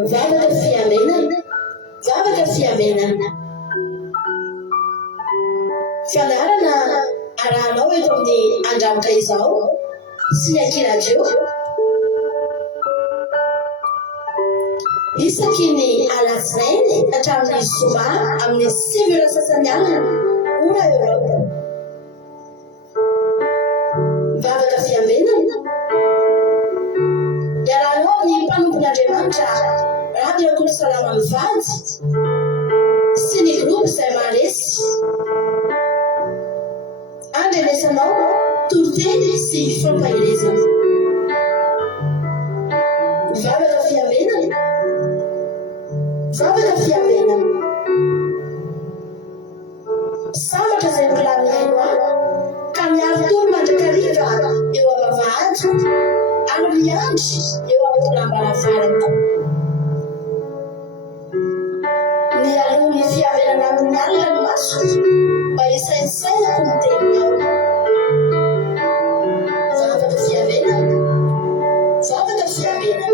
mivavaka fiamenana, mivavaka fiamenana. Fianarana arahanao eto amin'ny andramitra izao sy ny ankirandreo. Isaky ny alatsinainy hatramin'ny zoma amin'ny 7 sasany alina ora Europa. Mivavaka fiamenana iarahanao amin'ny mpanompon'Andriamanitra Radio Salama Mivady sy ny groupe izay maharesy. Andrenesanao toroteny sy fampahelezana. Mivavaka fiamenana, mivavaka fiamenana. Sambatra izay volanihaino ka miaro toro mandrakariva eo am-bavahady ary miandry eo amin'ny lambaravarana. Mialoha ny fiamenana amin'ny alina no maso mba hisaisainako ny teninao. Mivavaka fiamenana, mivavaka fiamenana.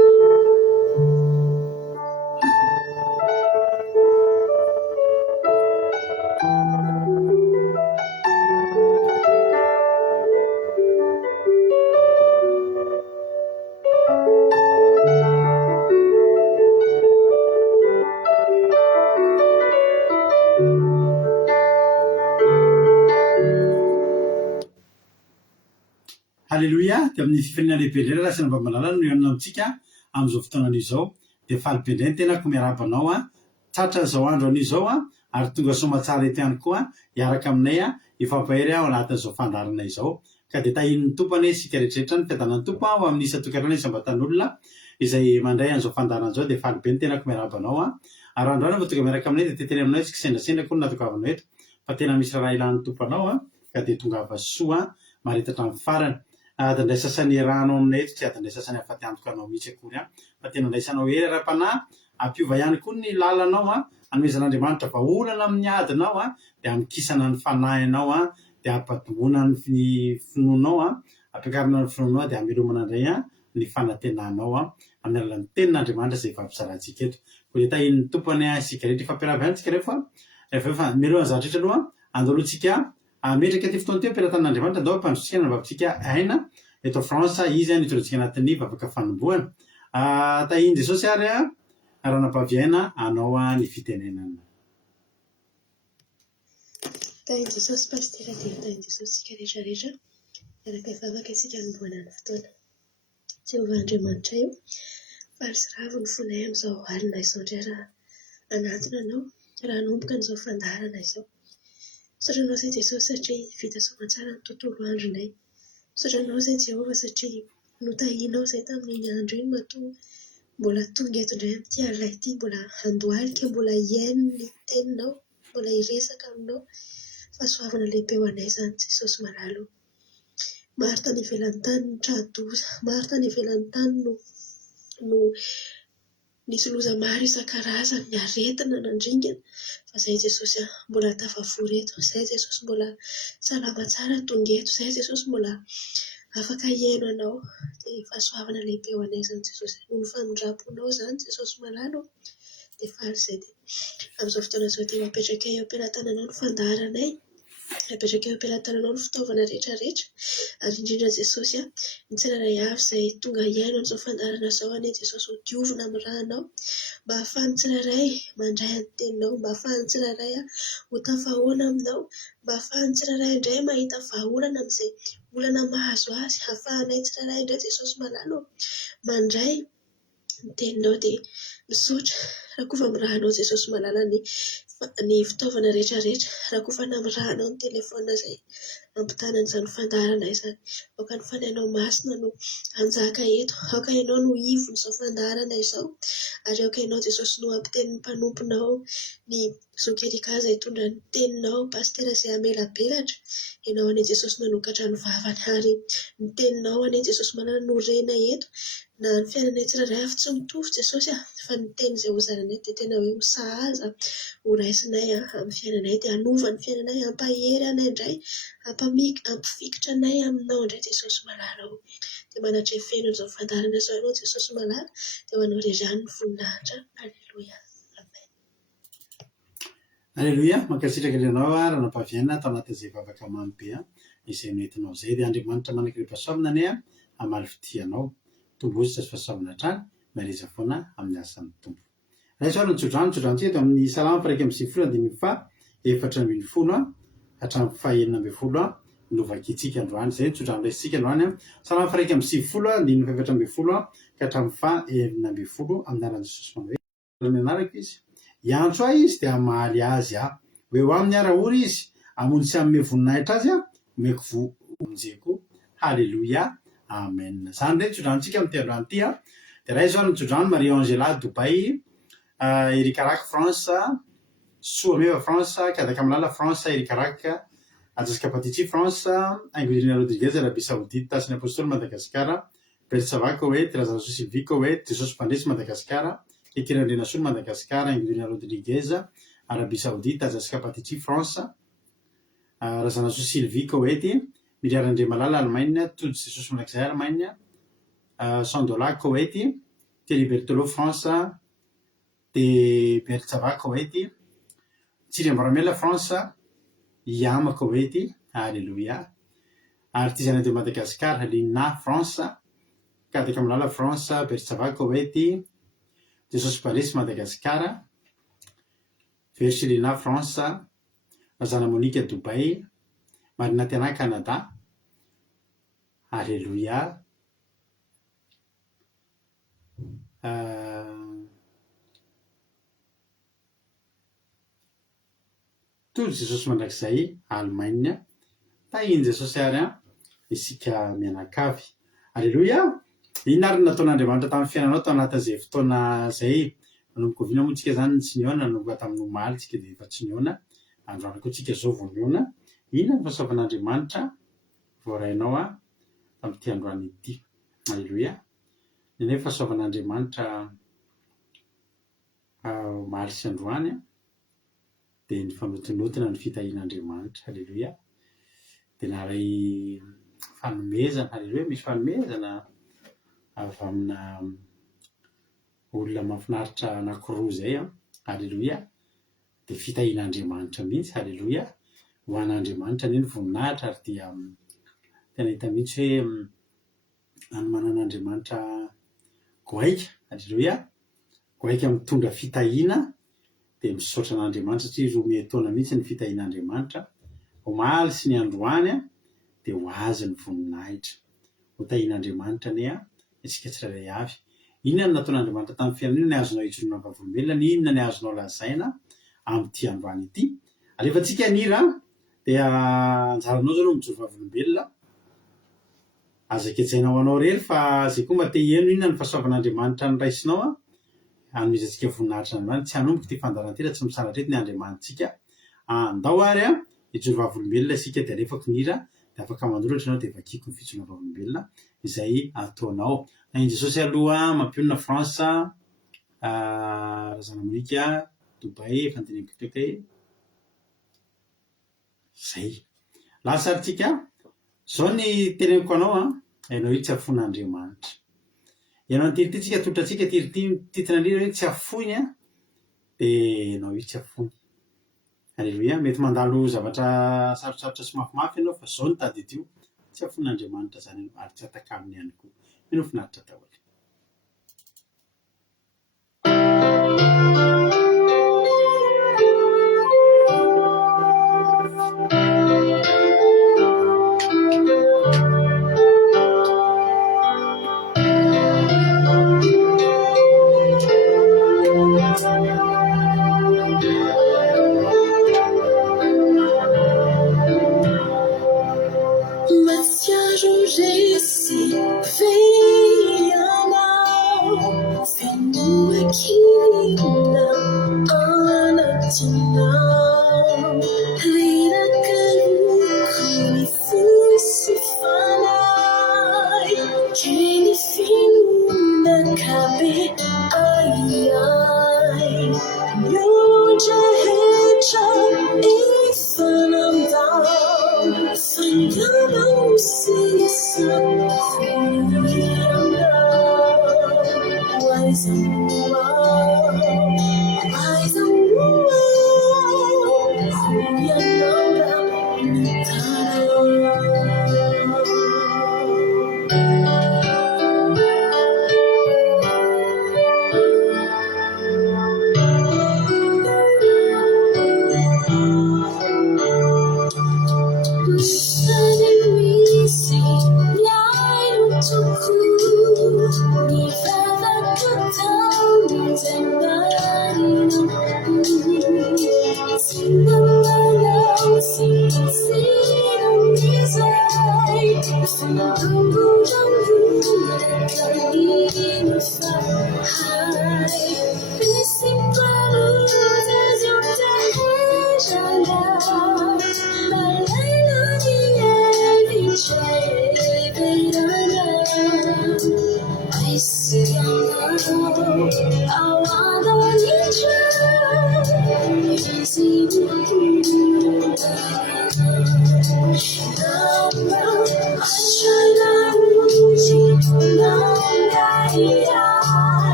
Alléluia, dia amin'ny fifenina lehibe indrindra raha sy mba malalana no ianona amintsika amin'izao fotoana an'izao. Dia faly be indray ny tenako miarabanao tratra izao andro an'izao ary tonga soamantsara eto ihany koa hiaraka aminay ifampahery ao anatin'izao fandaharana izao. Ka dia tahin'ny tompany isika rehetrarehetra ny fiadanan'ny tompo ao amin'ny isa-tokantrano isam-batan'olona izay mandray an'izao fandaharana izao. Dia faly be ny tenako miarabanao ary androany mba tonga miaraka aminay dia teteny aminay isika sendrasendra koa natokavana eto fa tena misy raha ilan'ny tompanao ka dia tonga avasoa maritatra amin'ny farany. Adindray sasany rahanao aminay eto tsy adindray sasany afa-ty antoka anao mihitsy akory fa tena andraisanao hery ara-panahy ampiova ihany koa ny lalanao anomezan'Andriamanitra vahaolana amin'ny adinao dia amikisana ny fanahinao dia ampadoana ny finoanao ampiakarina ny finoanao dia amelomana indray ny fanantenanao amin'ny alalan'ny tenin'Andriamanitra izay fampizarantsika eto. Koa dia tahin'ny tompany isika rehetra ifampiarahaba ihany tsika rehefa melohan'ny zavatra rehetra aloha andaloantsika metraka ty fotoana teo ampiaratan'Andriamanitra andao mpandrotsika navavintsika aina eto France izy nitorantsika anatin'ny vavaka fanombohana. Tahiany Jesosy ary ranampaviaina anao ny fitenenana. Tahiany Jesosy pastera dia tahiany Jesosy sika rehetrarehetra miaraka vavaka isika anombohana ny fotoana. Jehovah Andriamanitra io faly sy ravo ny fonay amin'izao alina izao indray raha anatona anao raha nomboka an'izao fandaharana izao. Sotranao izay Jesosy satria vita soamantsara ny tontolo andronay. Sotranao izay Jehovah satria notahinao izay tamin'iny andro iny matoa mbola tonga eto indray amin'ity alina ity, mbola handoalika, mbola hiaino ny teninao, mbola hiresaka aminao. Fahasoavana lehibe ho anay izany Jesosy malalo. Maro tany ivelan'ny tany ny tradoza, maro tany ivelan'ny tany no nisy loza maro isan-karazany, ny aretina nandringana. Fa izay Jesosy mbola tafavory eto, izay Jesosy mbola salama tsara tonga eto, izay Jesosy mbola afaka hiaino anao. Dia fahasoavana lehibe ho anay izany Jesosy. Noho ny famindraponao izany Jesosy malalo dia faly izay dia amin'izao fotoana izao dia mapetraka eo am-pelatananao ny fandaharanay, mapetraka eo am-pelatananao ny fitaovana rehetrarehetra ary indrindra Jesosy ny tsirairay avy izay tonga hiaino an'izao fandaharana izao anie Jesosy ho diovina amin'ny rahanao mba hahafahan'ny tsirairay mandray ny teninao, mba hahafahan'ny tsirairay ho tafahoana aminao, mba hahafahan'ny tsirairay indray mahita vahaolana amin'izay olana mahazo azy, hahafahanay tsirairay indray Jesosy malalo mandray ny teninao. Dia misaotra rakofa amin'ny rahanao Jesosy malala ny fitaovana rehetrarehetra, rakofana amin'ny rahanao ny telefona izay ampitanana izany fandaharana izany. Aoka ny fanahinao masina no hanjaka eto, aoka ianao no ivon'izao fandaharana izao ary aoka ianao Jesosy no ampitenin'ny mpanomponao ny zokerika izay hitondra ny teninao, pastera izay amelabelatra. Ianao anie Jesosy nanokatra ny vavany ary ny teninao anie Jesosy manana no rena eto na ny fiainanay tsirairay avy tsy mitovy Jesosy fa ny teny izay hozananay dia tena hoe misahaza ho raisinay amin'ny fiainanay, dia hanova ny fiainanay, hampahery anay indray, hampifikitra anay aminao indray Jesosy malala. dia manatra feno amin'izao fandarana izao ianao Jesosy malala dia ho anao irery ihany ny voninahitra. Aleloia. Amen. Aleloia, mankasitraka ianao raha nampaviana tao anatin'izay vavaka mamy be izay noentinao izay. Dia Andriamanitra manakireo pasoavana ane hamaly fitianao, tombozitra sy fahasoavana hatrany, mariza foana amin'ny asan'ny tompo. Raha ny tsodrano eto amin'ny Salama paraika amin'ny sivifolo andininy efatra ambin'ny folo hatramin'ny fahaenina ambin'ny folo novakitsika androany. Izay ny tsodrano raisitsika androany. Salama paraika amin'ny sivifolo andininy efatra ambin'ny folo ka hatramin'ny fahaenina ambin'ny folo amin'ny anaran'i Jesosy manao hoe ny anarako izy. Iantso ahy izy dia hamaly azy aho. Hoe ho amin'ny arahory izy amony sy amin'ny voninahitra azy omeko vonjeko. Halleluia. Amen. Zany ndray tsodranontsika amin'ny androany ity. Dia raha izao ny tsodrano Marie Angela Dubai, Erikaraky France, Soameva France, Kadakamilala France, Erikaraky, Jessica Patitsi France, Angelina Rodriguez, Arabie Saoudite, sy ny apôstôly Madagasikara, Bersava Koweït, Lazarus Sylvie Koweït, Jesosy Mpandresy Madagasikara, Ekirandrena Soly Madagasikara, Angelina Rodriguez, Arabie Saoudite, Jessica Patitsi France, Lazarus Sylvie Koweït, Miriarandre Malala Allemagne, Todo Jesosy Mandrakizay Allemagne, Sandola Koweït, Thierry Berthelot France, de Bersava Koweït, Tsiri Mbaramela France, Yama Koweït, Alléluia. Artisanat de Madagascar, Lina France, Kadakamilala France, Bersava Koweït, Jesosy Mpandresy Madagascar, Versilina France, Razana Monique Dubai, Marina Tiana Canada. Alléluia. Todo Jesosy Mandrakizay Allemagne. Tahiny Jesosy ary isika mianakavy. Alléluia. Inona nataon'Andriamanitra tamin'ny fiainanao tao anatin'izay fotoana izay nanomboka oviana moa tsika zany tsy niona nanomboka tamin'ny omaly tsika dia efa tsy niona. Androany koa tsika zao vao niona. Inona ny fahasoavan'Andriamanitra voarainao tamin'ity androany ity. Alléluia. Ny fahasoavan'Andriamanitra omaly sy androany dia ny fanotonotana ny fitahian'Andriamanitra. Alléluia. Dia naray fanomezana. Alléluia. Misy fanomezana avy amina olona mahafinaritra anankiroa zay. Alléluia. Dia fitahian'Andriamanitra mihitsy. Alléluia. Ho an'Andriamanitra ny voninahitra ary dia tena hita mihitsy hoe anomanan'Andriamanitra goaika. Alléluia. Goaika mitondra fitahiana dia misaotra an'Andriamanitra satria roa mihetona mihitsy ny fitahian'Andriamanitra. Omaly sy ny androany dia ho azy ny voninahitra. Ho tahian'Andriamanitra ny isika tsirairay avy. Inona ny nataon'Andriamanitra tamin'ny fiainana, inona ny azonao hijoroana vavolombelona, inona ny azonao lazaina amin'ity androany ity. Alefantsika nira dia anjaranao zao no mijoro vavolombelona. Aza ketsainao anao rery fa zay koa mba te heno inona ny fahasoavan'Andriamanitra ny raisinao hanomezantsika voninahitra androany. Tsy hanomboka ity fandaranty raha tsy misandratrety ny Andriamanitsika. Andao ary hijoro vavolombelona isika dia alefako nira dia afaka mandoratra ianao dia vakiko ny fijoroana vavolombelona izay ataonao. Iny Jesosy aloha mampionona France, Razana Monique Dubai, fandiniko toka zay. Lasarintsika zao ny teneniko anao ianao io tsy afon'Andriamanitra. Ianao ntirititsika totratsika titina nira hoe tsy afony dia ianao io tsy afony. Alléluia. Mety mandalo zavatra sarotsarotra sy mafimafy ianao fa zao ny tady ity tsy afon'Andriamanitra zany ary tsy atakaminy ihany koa. Mino finaritra daholo.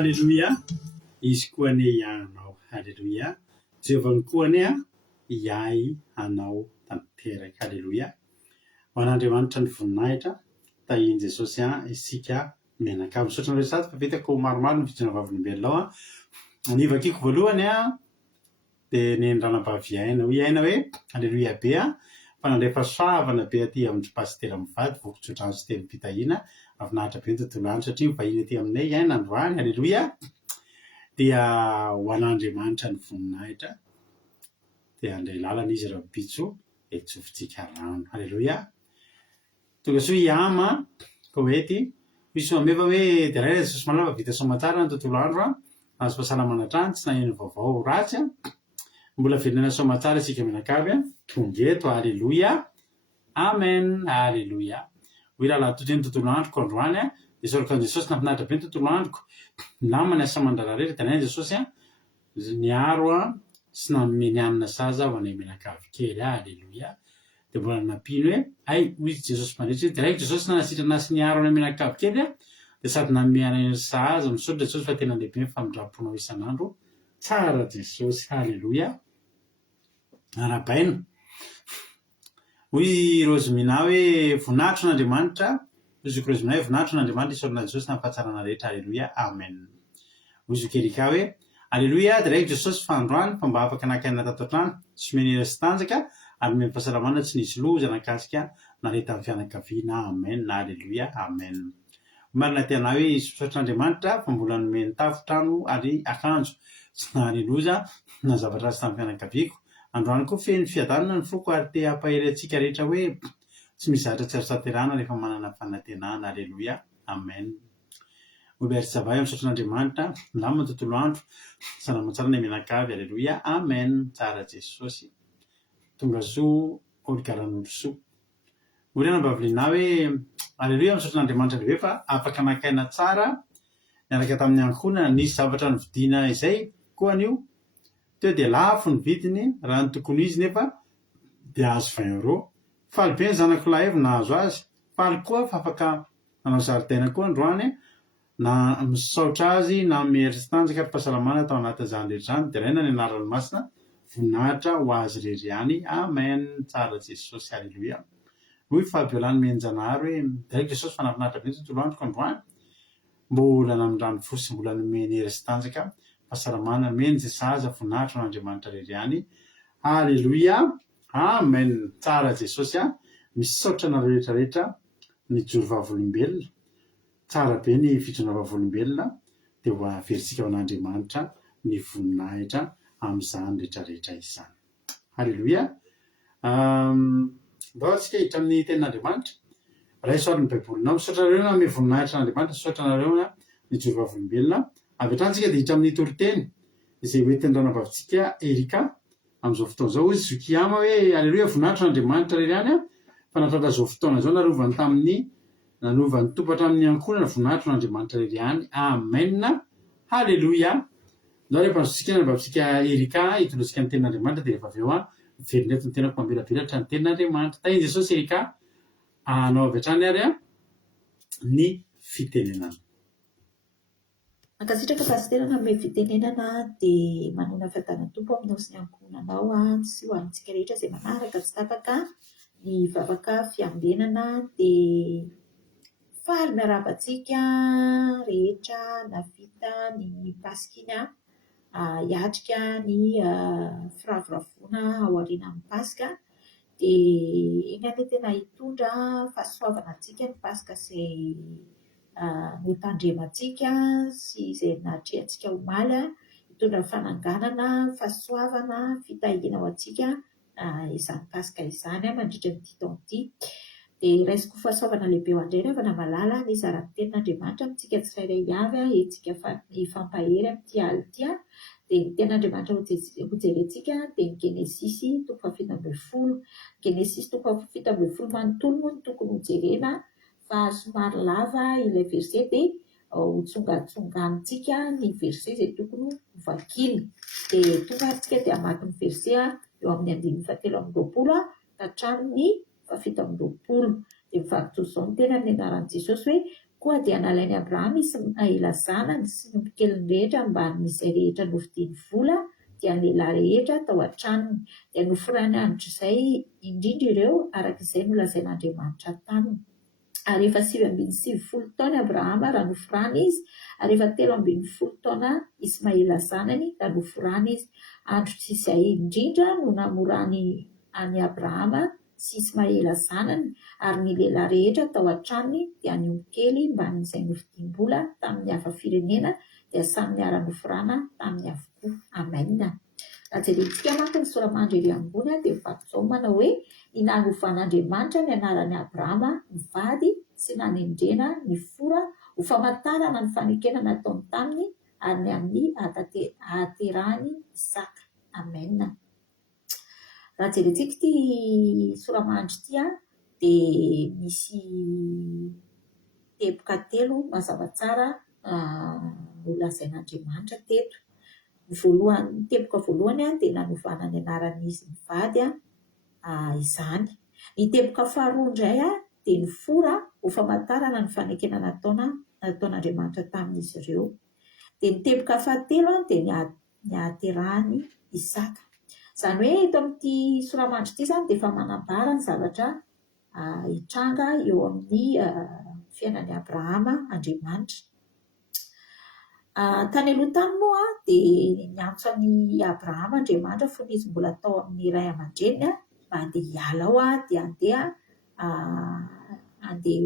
Halleluia, izy koa ane ianao. Halleluia, Jehovah koa ane iay anao tanteraka. Halleluia, ho an'Andriamanitra ny voninahitra tahiny Jesosy isika menaka misaotra ny resady fa vitako maromaro ny fijona vavolombelonao ny vakiko voalohany dia nendranabavy iaina hoe halleluia be fa nandefa soavana be aty amin'ny pastera mivady vokotsodrano sy teny mpitahina avinahitra be ny tontolo andro satria mivahiny aty aminay iaina androany. Halleluia, dia ho an'Andriamanitra ny voninahitra dia andray lalana izy rabitso etsofintsika rano. Halleloia. Tonga soa iama koety misy ameva hoe dia ray Jesosy malava vita somatsara ny tontolo andro azo fahasalamana trany tsy naheno vaovao ratsy mbola venana somatsara isika menakavy tonga eto. Halleloia. Amen. Halleloia. Hoy raha toy ny tontolo androko androany dia soraka an Jesosy nampinaritra be ny tontolo androko namany asa mandrara rehetra dia nainy Jesosy niaro sy nanome ny anina saza ho anay menakavy kely. Halleloia. dia mbola nampino hoe ay hoy Jesosy mandritra dia raiko Jesosy nanasitrana sy niaro anay menakavy kely dia sady nanome anay saza misaotra Jesosy fa tena lehibe ny famindramponao isan'andro. Tsara Jesosy. Halleloia. Arabaina. Hoy Rozimina hoe voninahitro n'Andriamanitra. Hoy Rozimina hoe voninahitro n'Andriamanitra isaorana Jesosy na fahatsarana rehetra. Halleloia. Amen. Hoy Zokerika hoe Halleloia. Dia raiko Jesosy fa androany fa mba afaka nakaina tato an-trano sy menera sy tanjaka ary meny fahasalamana tsy nisy loza nakasika nareta amin'ny fianakaviana. Amen. Halleloia. Amen. Marina tena hoe sosotr'Andriamanitra fa mbola nomeny tafo-trano ary akanjo tsy nahary loza na zavatra sy tamin'ny fianakaviako. Androany koa feno fiadanana ny foko ary te hampahery antsika rehetra hoe tsy misy zavatra tsy azo tanterahana rehefa manana fanantenana. Halleloia. Amen. Obery zavay amin'ny sotr'Andriamanitra milamina ny tontolo andro salamatsara ny menakavy. Halleloia. Amen. Tsara Jesosy. Tonga soa olikaran'olo soa. Hoy rena baviliana hoe Halleloia amin'ny sotr'Andriamanitra lehibe fa afaka nakaina tsara niaraka tamin'ny ankohonana nisy zavatra novidiana izay koa anio teo dia lafo ny vidiny raha ny tokony izy nefa dia azo 20 €. Faly be ny zanako lahy evy nahazo azy. Faly koa fa afaka nanao zaridaina koa androany na misaotra azy na mihery sy tanjaka fahasalamana tao anatin'izany rehetra izany dia raina ny anaran'ny masina voninahitra ho azy irery ihany. Amen. Tsara Jesosy. Halleloia. Hoy Fabiolany Menjanahary hoe raiko Jesosy fa nampinaritra be ny tontolo androko androany mbola namindrano fosy mbola nomeny hery sy tanjaka fahasalamana meny izay saza voninahitra n'Andriamanitra irery ihany. Halleloia. Amen. Tsara Jesosy. Misaotra anareo rehetrarehetra nijoro vavolombelona. Tsara be ny fijona vavolombelona dia ho averintsika ao an'Andriamanitra ny voninahitra amin'izany rehetrarehetra izany. Halleloia. Mba tsika hiditra amin'ny tenin'Andriamanitra. Raha isoarin'ny baibolinao misaotra nareo na ame voninahitra n'Andriamanitra misaotra nareo nijoro vavolombelona. Avy hatrany tsika dia hiditra amin'ny toriteny izay hoentin'ny ranabavitsika Erika amin'izao fotoana izao. Hoy Zokiama hoe Halleloia voninahitra n'Andriamanitra irery ihany fa natratra izao fotoana izao narovany tompo hatramin'ny ankohonana voninahitra n'Andriamanitra irery ihany. Amen. Halleloia. Zao rehefa nizosika ranabavitsika Erika hitondrotsika ny tenin'Andriamanitra dia rehefa avy eo velona eto ny tenako mamelavelatra ny tenin'Andriamanitra. Tahiny Jesosy Erika anao avy hatrany ary ny fitenenana. Mankasitraka pasitera me fitenenana dia manona fatanan tompo aminao sy ny ankohonanao sy ho antsika rehetra izay manaraka tsy tapaka ny vavaka fiandenana dia faly miarabantsika rehetra navita ny pasikiny hiatrika ny firavoravoana ao aorianan'ny pasika dia eny aloha tena hitondra fahasoavana antsika ny pasika izay notandremantsika sy izay natrehantsika omaly hitondra fananganana fahasoavana fitahiana ao antsika izany pasika izany mandritra nyity taona ity dia raisiko fahasoavana lehibe ho andrena fa namalala ny zaran'ny tenin'Andriamanitra amintsika tsirairay avy etsika ifampahery amin'ity aly ity dia ny tenin'Andriamanitra hojerentsika dia ny Genesisy 7:10 Genesisy 7:10 manontolo moa ny tokony hojerena fa somary lava ilay verset dia hotsongatsongantsika ny verset izay tokony vakina dia tonga antsika dia hamaky ny verset eo amin'ny 17:20 hatramin'ny 17:20 dia mivarotro izao ny tena ny anaran'i Jesosy hoe koa dia nalainy Abrahama sy ilazana ny sinombonkeliny rehetra ambanin'izay rehetra novidiany vola dia ny lehilahy rehetra tao an-tranony dia nofirany andro izay indrindra ireo araka izay nolazain'Andriamanitra taminy. Ary efa 770 taona Abrahama raha nofirany izy ary efa 13 taona Ismaela zanany raha nofirany izy. Andro izay indrindra no namorany any Abrahama sy Ismaela zanany ary ny lehilahy rehetra tao an-tranony dia niombokely mbanin'izay novidiam-bola tamin'ny hafa firenena dia samy niara-nofirana tamin'ny avokoa. Amen. raha jerentsika manko ny soramandry ery ambony dia mivaky izao manao hoe ny nanovan'Andriamanitra ny anaran'ny Abrahama mivady sy nanendrena ny fora ho famantarana ny fanekena nataony taminy ary ny amin'ny ahaterahany Isaka. Amen. Raha jerentsika ity soramandry ity dia misy teboka telo mazava tsara holazain'Andriamanitra teto. Ny teboka voalohany dia nanovana ny anaran'izy mivady izany. Ny teboka faharoa indray dia ny fora ho famantarana ny fanekena nataon'Andriamanitra tamin'izy ireo. Dia ny teboka fahatelo dia ny ahaterahany Isaka. Izany hoe eto amin'ity soramandry ity izany dia efa manambara ny zavatra hitranga eo amin'ny fiainan'i Abrahama Andriamanitra. Tany aloha tany moa dia niantso an'i Abrahama Andriamanitra fony izy mbola tao amin'ny ray aman-dreniny mba handeha hiala ao dia handeha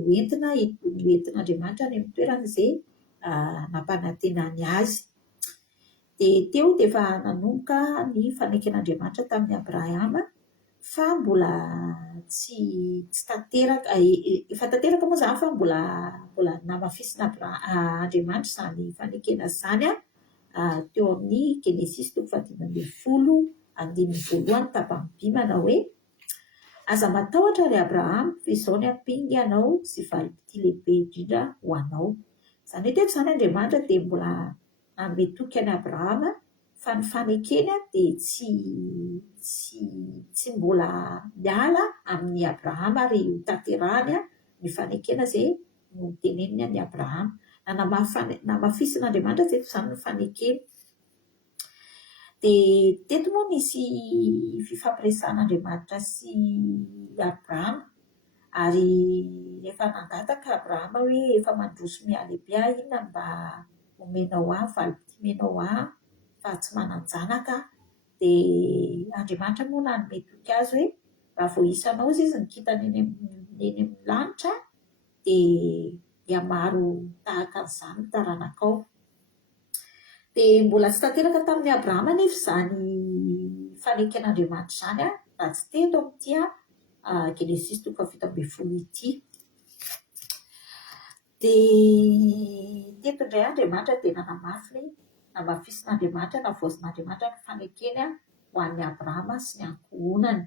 hoentina hoentin'Andriamanitra any amin'ny toerana izay nampanantenany azy. Dia teo dia efa nanomboka ny faneken'Andriamanitra tamin'ny Abrahama fa mbola tsy tanteraka, efa tanteraka moa izany fa mbola namafisina Andriamanitra izany fanekena izany teo amin'ny Genesis 15:1 tapam-by manao hoe aza matahotra ry Abrahama fa izao ny ampingy anao sy valim-pity lehibe indrindra ho anao. Izany hoe teto izany Andriamanitra dia mbola nanome toky an'i Abrahama fa ny fanekeny dia tsy mbola miala amin'ny Abrahama ary ho tanterahany ny fanekena izay noteneniny an'i Abrahama. Namafisin'Andriamanitra teto izany ny fanekeny. Dia teto moa nisy fifampiresan'Andriamanitra sy Abrahama ary rehefa nangataka Abrahama hoe efa mandroso mialehibe inona mba homenao valim-pity menao fa tsy manan-janaka. Dia Andriamanitra moa nanome toky azy hoe raha vao isanao izy nikitana eny amin'ny lanitra dia maro tahaka an'izany ny taranakao. Dia mbola tsy tanteraka tamin'ny Abrahama nefa izany faneken'Andriamanitra izany raha tsy teto amin'ity Genesis 17:10 ity. Dia teto indray Andriamanitra dia namafisin'Andriamanitra navoazin'Andriamanitra ny fanekeny ho an'ny Abrahama sy ny ankohonany.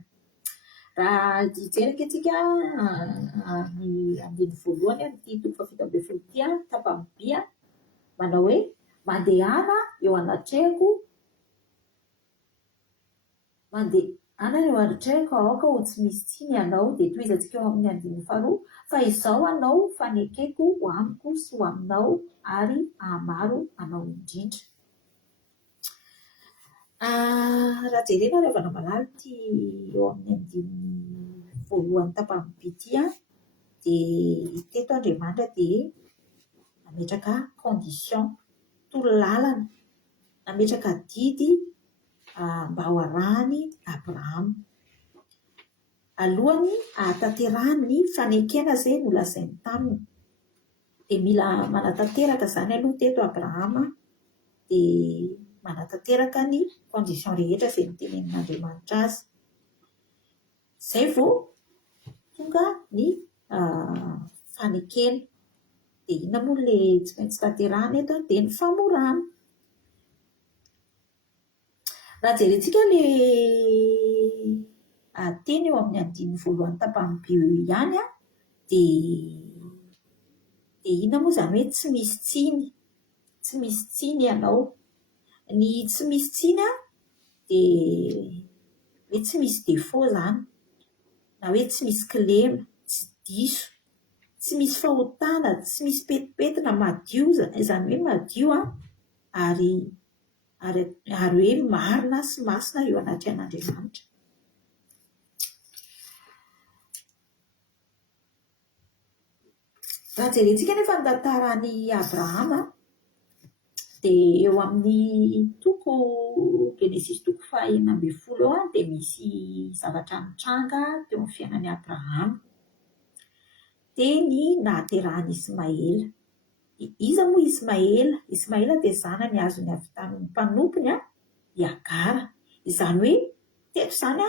Raha hijerika antsika ny andiny voalohany amin'ity 17:10 ity tapam-by manao hoe mandehana eo anatrehako aoka ho tsy misy tsiny ianao. Dia toizantsika eo amin'ny andiny faharoa fa izao anao fanekeko ho amiko sy ho aminao ary hahamaro anao indrindra. Raha jerena rehefa malala ity eo amin'ny andiny voalohany tapam-by ity dia teto Andriamanitra dia nametraka condition, tolo-lalana, nametraka didy mba ho arahany Abrahama. Alohany hahatanterahany ny fanekena izay nolazainy taminy. Dia mila manatanteraka izany aloha teto Abrahama dia manatanteraka ny condition rehetra izay nitenenin'Andriamanitra azy. Izay vao tonga ny fanekena. Dia inona moa ilay tsy maintsy tanterahana eto dia ny famorana. Raha jerentsika ilay teny eo amin'ny andiny voalohany tapam-by ihany dia inona moa izany hoe tsy misy tsiny ianao. Ny tsy misy tsiny dia hoe tsy misy défaut izany, na hoe tsy misy kilema, tsy diso, tsy misy fahotana, tsy misy petipetina, madio izany hoe madio ary hoe marina sy masina eo anaty an'Andriamanitra. Raha jerentsika nefa ny tantaran'i Abrahama dia eo amin'ny Genesis 19:10 dia misy zavatra mitranga teo amin'ny fiainan'i Abrahama. Dia ny nahaterahany Ismaela. Iza moa Ismaela? Ismaela dia zanany azony avy tamin'ny mpanompony i Agara. Izany hoe teto izany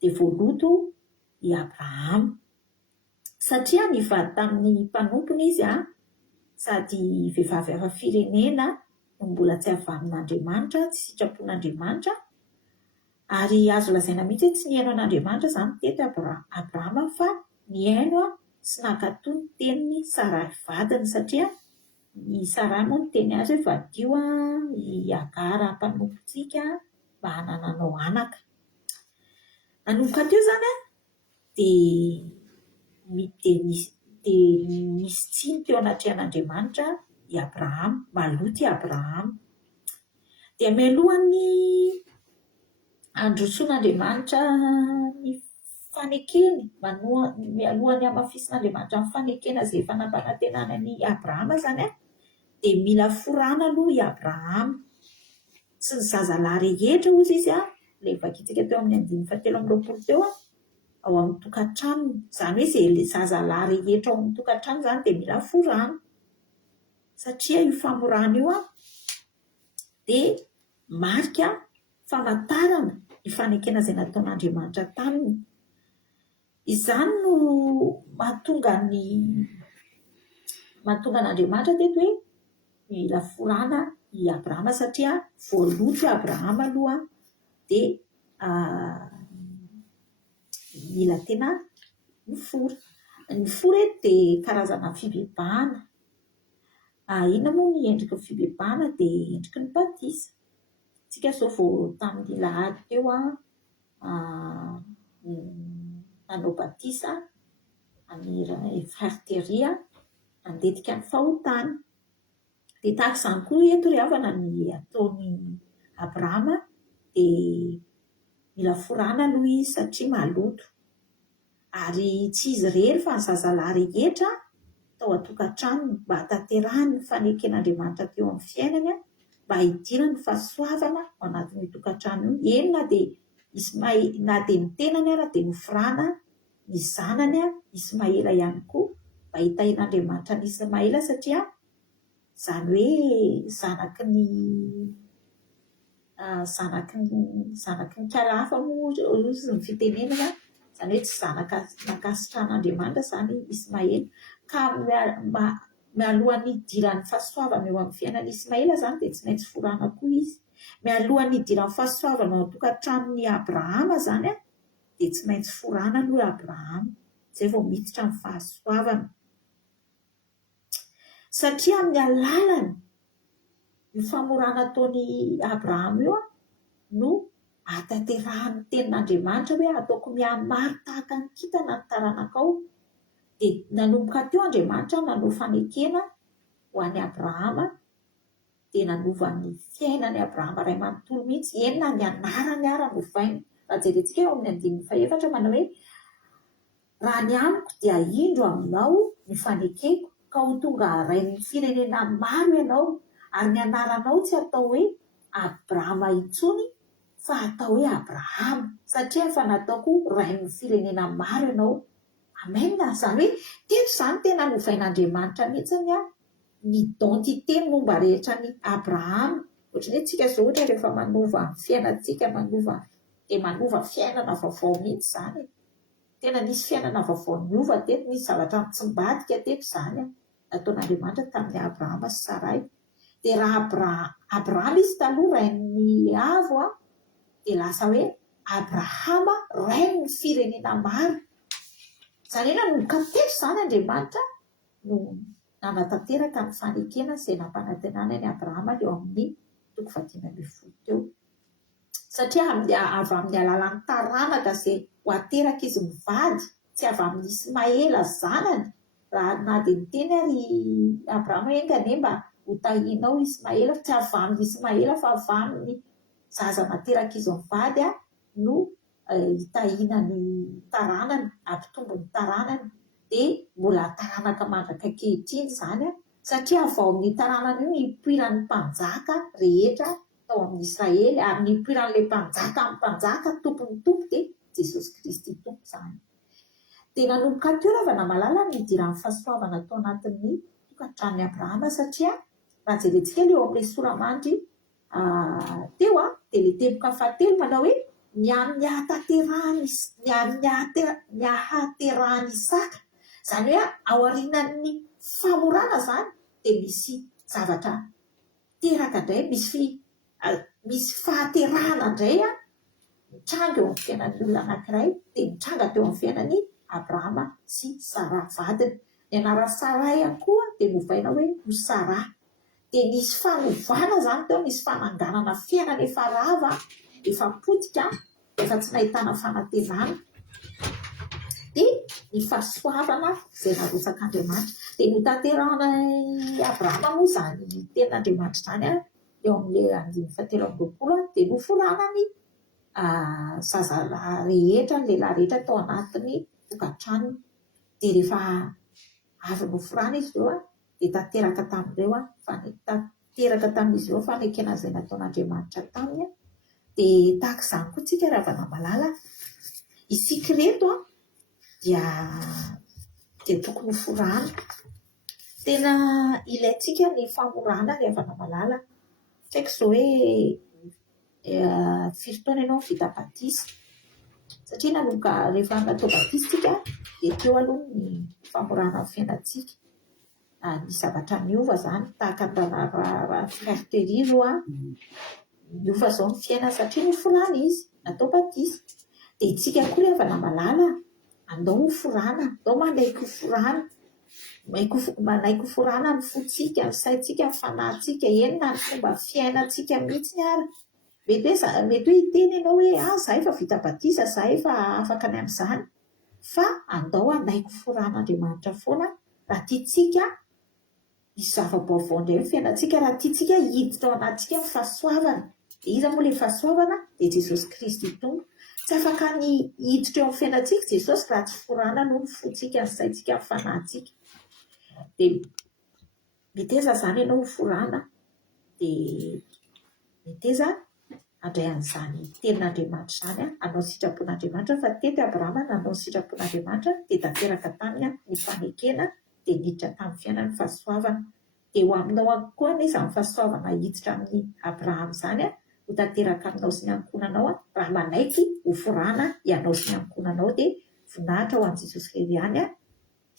dia voaloto i Abrahama satria nivady tamin'ny mpanompony izy sady vehivavy hafa firenena no mbola tsy avy amin'Andriamanitra, tsy sitrapon'Andriamanitra, ary azo lazaina mihitsy hoe tsy nihaino an'Andriamanitra izany teto Abrahama fa nihaino sy nankatoy ny tenin'ny Sarai vadiny satria ny Sarai moa ny teny azy hoe vadio i Agara mpanompontsika mba hanananao anaka. Nanomboka teo izany dia misy tsiny teo anatrehan'Andriamanitra i Abrahama, maloto i Abrahama. Dia mialohan'ny androsoan'Andriamanitra ny fanekeny, mialohan'ny hamafisin'Andriamanitra ny fanekena izay efa nampanantenana i Abrahama izany dia mila forana aloha i Abrahama sy ny zazalahy rehetra ozy izy ilay vakitsika teo amin'ny 5:20 teo ao amin'ny tokantranony. Izany hoe izay zazalahy rehetra ao amin'ny tokantrano izany dia mila forana satria io famorana io dia marika famantarana ny fanekena izay nataon'Andriamanitra taminy. Izany no mahatonga an'Andriamanitra teto hoe mila forana i Abrahama satria voaloto i Abrahama aloha dia mila tena mifora. Ny fora dia karazana fibebahana. Inona moa ny endriky ny fibebahana dia endriky ny batisa. Tsika izao vao tamin'ny lahady teo nanao batisa amin'ny fariteria handetika ny fahotana. Dia tahaka izany koa eto ry havana ny ataon'ny Abrahama dia mila forana aloha izy satria maloto. Ary tsy izy irery fa ny zazalahy rehetra tao an-tokantranony mba hatanterahany ny faneken'Andriamanitra teo amin'ny fiainany mba hidirany ny fahasoavana ao anatin'ny tokantrano io. Eny na dia ny tenany na dia nofirana ny zanany Ismaela ihany koa mba hitahian'Andriamanitra ny Ismaela satria izany hoe zanaky ny karafa moa ozy ny fitenenana, izany hoe tsy zanaka nakasitran'Andriamanitra izany Ismaela. Ka mialohan'ny hidiran'ny fahasoavana eo amin'ny fiainan'i Ismaela izany dia tsy maintsy forana koa izy. Mialohan'ny hidiran'ny fahasoavana ao an-tokantranon'i Abrahama izany dia tsy maintsy forana aloha i Abrahama izay vao miditra amin'ny fahasoavana. Satria amin'ny alalany io famorana ataon'i Abrahama io no hatanterahany tenin'Andriamanitra hoe ataoko mihamaro tahaka ny kintana ny taranakao. Dia nanomboka teo Andriamanitra nanao fanekena ho an'i Abrahama dia nanova ny fiainan'i Abrahama ray manontolo mihitsy. Eny na ny anarany ara novainy. Raha jerentsika eo amin'ny 5:4 manao hoe raha ny amiko dia indro aminao ny fanekeko ka ho tonga rain'ny firenena maro ianao, ary ny anaranao tsy atao hoe Abrahama intsony fa atao hoe Abrahama satria efa nataoko rain'ny firenena maro ianao. Amen. Izany hoe teto izany tena novain'Andriamanitra mihitsiny ny identité momba rehetra ny Abrahama. Ohatrany hoe tsika izao ohatra rehefa manova fiainantsika dia manova fiainana vaovao mihitsy izany. Tena nisy fiainana vaovao niova teto, nisy zavatra mitsimbadika teto izany nataon'Andriamanitra tamin'ny Abrahama sy Sarai. Dia raha Abrahama izy taloha rain'ny avo dia lasa hoe Abrahama rain'ny firenena maro. Izany hoe nanomboka teto izany Andriamanitra no nanatanteraka ny fanekena izay nampanantenana ny Abrahama eo amin'ny 20 teo. Satria avy amin'ny alalan'ny taranaka izay ho ateraka izy mivady, tsy avy amin'ny Ismaela zanany. Raha na dia niteny ary Abrahama engane mba ho tahianao Ismaela, tsy avy amin'ny Ismaela fa avy amin'ny zaza nateraka izy mivady no hitahianany taranany, hampitombo ny taranany. Dia mbola taranaka mandraka ankehitriny izany satria avy ao amin'ny taranany io nipoiran'ny mpanjaka rehetra tao amin'ny Israely, ary nipoiran'ilay mpanjaka amin'ny mpanjaka tompony tompo dia Jesosy Kristy tompo izany. Dia nanomboka teo ravana malala ny idiran'ny fahasoavana tao anatin'ny tokantranon'i Abrahama satria raha jerentsika ilay ao amin'ilay soramandry teo dia le teboka fahatelo manao hoe ny ahaterahany Isaka, izany hoe aorianan'ny famorana zany dia misy zavatra teraka indray, misy fahaterahana indray mitranga eo amin'ny fiainan'ny olona anankiray dia mitranga teo amin'ny fiainan'ny Abrahama sy Sara vadiny. Ny anarany Sara ihany koa dia novaina hoe ho Sara. Dia nisy fanovana zany teo, nisy fananganana fiainana efa rava, efa potika, efa tsy nahitana fanantenana. Dia ny fahasoavana izay narotsak'Andriamanitra dia notanterahana Abrahama moa zany tenin'Andriamanitra zany eo amin'ilay 1720 dia noforanany zaza rehetra, ny lehilahy rehetra tao anatiny tokantrano. Dia rehefa avy noforana izy ireo dia tanteraka tamin'izy ireo fanekena izay nataon'Andriamanitra taminy. Dia tahaka izany koa tsika ravana malala, isika reto dia tokony forana. Tena ilaintsika ny famorana ny havana malala. Saiko izao hoe firy taona ianao vita batisa, satria nanomboka rehefa natao batisitsika dia teo aloha ny famorana amin'ny fiainantsika. Ny zavatra miova zany tahaka ny frère miova zao ny fiaina satria noforana izy natao batisa. Dia itsika koa rehefa namalala andao hoforana, andao manaiky hoforana ny fotsika, ny saitsika, ny fanahintsika, enina ny fomba fiainantsika mihitsy ny ara. Mety hoe hiteny ianao hoe za efa vita batisa, za efa afaka ny amin'izany, fa andao anaiky hoforan'Andriamanitra foana raha tiantsika misy zava-baovao indray ny fiainantsika, raha tiantsika hiditra ao anatintsika ny fahasoavana. Dia iza moa ilay fahasoavana? Dia Jesosy Kristy tompo. Tsy afaka ny hiditra eo amin'ny fiainantsika Jesosy raha tsy forana no ny fotsika, ny saitsika, ny fanahintsika. Dia meteza zany ianao forana dia meteza handray an'izany tenin'Andriamanitra zany anao sitrapon'Andriamanitra, fa teto Abrahama nanao sitrapon'Andriamanitra dia tanteraka taminy ny fanekena dia niditra tamin'ny fiainany fahasoavana. Dia ho aminao any koa anefa ny fahasoavana hiditra amin'ny Abrahama zany ho tanteraka aminao sy ny ankonanao raha manaiky ho forana ianao sy ny ankonanao. Dia voninahitra ho an'i Jesosy Kristy ihany.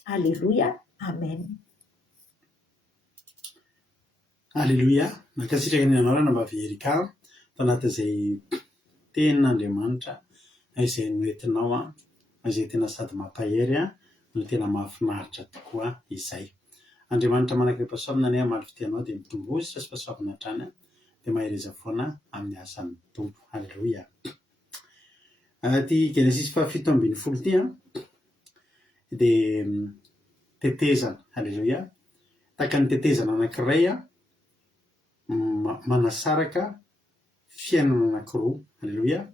Aleloia, amen. Aleloia. Mankasitraka ny anarana mba verika tanatin'izay tenin'Andriamanitra izay noentinao, izay tena sady mampahery no tena mahafinaritra tokoa izay. Andriamanitra manaka-pahasoavana ny amaly fitianao dia mitombozitra sy pahasoavana hatrany dia mahereza foana amin'ny asan'ny tompo. Aleloia. Ty Genesis 17:10 dia tetezana. Aleloia. Tahaka ny tetezana anankiray manasaraka fiainana anankiroa. Aleloia.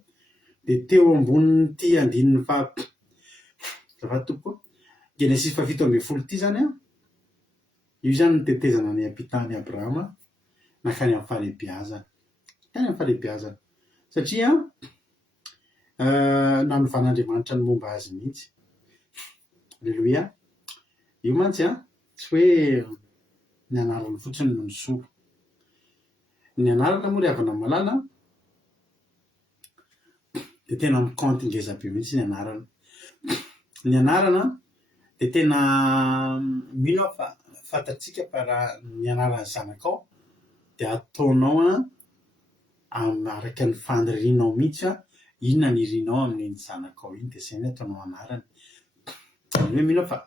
Dia teo ambonin'ity andininy fahatoko Genesis 17:10 ity zany io zany ny tetezana ny ampitany Abrahama nakany amin'ny fahalehibiazana. Kany amin'ny fahalehibiazana satria nanovan'Andriamanitra ny momba azy mihitsy. Aleloia. Io mantsy tsy hoe ny anarany fotsiny no nisolo. Ny anarana moa ry havana malala dia tena mikante ngeza be mihitsy ny anarana. Ny anarana dia tena mino fa fantatsika fa raha ny anaran'ny zanakao dia ataonao araka ny fanirianao mihitsy inona ny irianao amin'iny zanakao iny, dia izay ny ataonao anarany. Hoe mino fa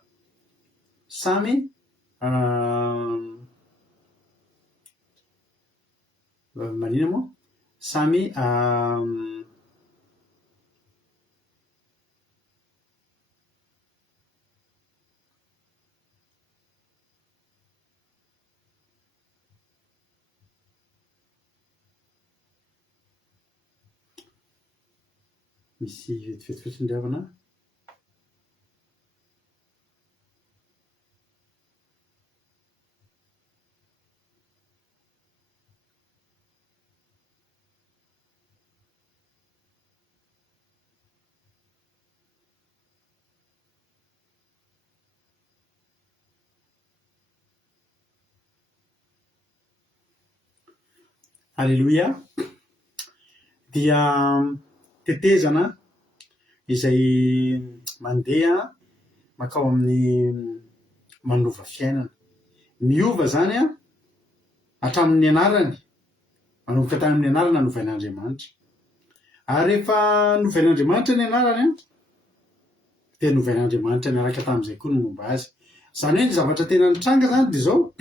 samy manina moa samy misy vetivety fotsiny ry havana. Alleloia. Dia tetezana izay mandeha makao amin'ny manova fiainana. Miova zany a hatramin'ny anarany, manomboka hatramin'ny anarana novain'Andriamanitra. Ary rehefa novain'Andriamanitra ny anarany a, dia novain'Andriamanitra miaraka tamin'izay koa no momba azy. Zany hoe ny zavatra tena nitranga zany dia zao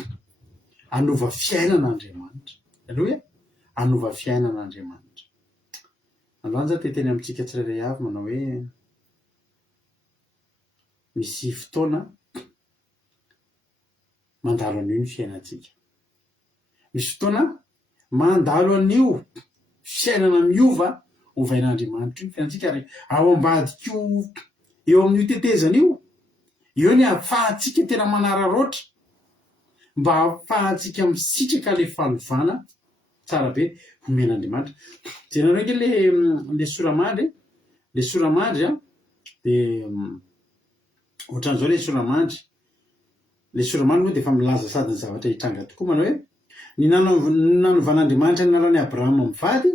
anova fiainan'Andriamanitra. Aleloia, anova fiainan'Andriamanitra. Androany zany teteny amintsika tsirairay avy manao hoe misy fotoana mandalo an'io ny fiainantsika. Misy fotoana mandalo an'io fiainana miova ovain'Andriamanitra io ny fiainantsika, ary ao ambadika eo amin'io tetezana io ny ahafahantsika tena manararoatra mba ahafahantsika misitraka le fanovana tsara be omen'Andriamanitra. Jerena nge le soramandry, le soramandry a dia ohatran'izao le soramandry. Le soramandry moa dia efa milaza sady ny zavatra hitranga tokoa, manao hoe ny nanovan'Andriamanitra ny anaran'i Abrahama mivady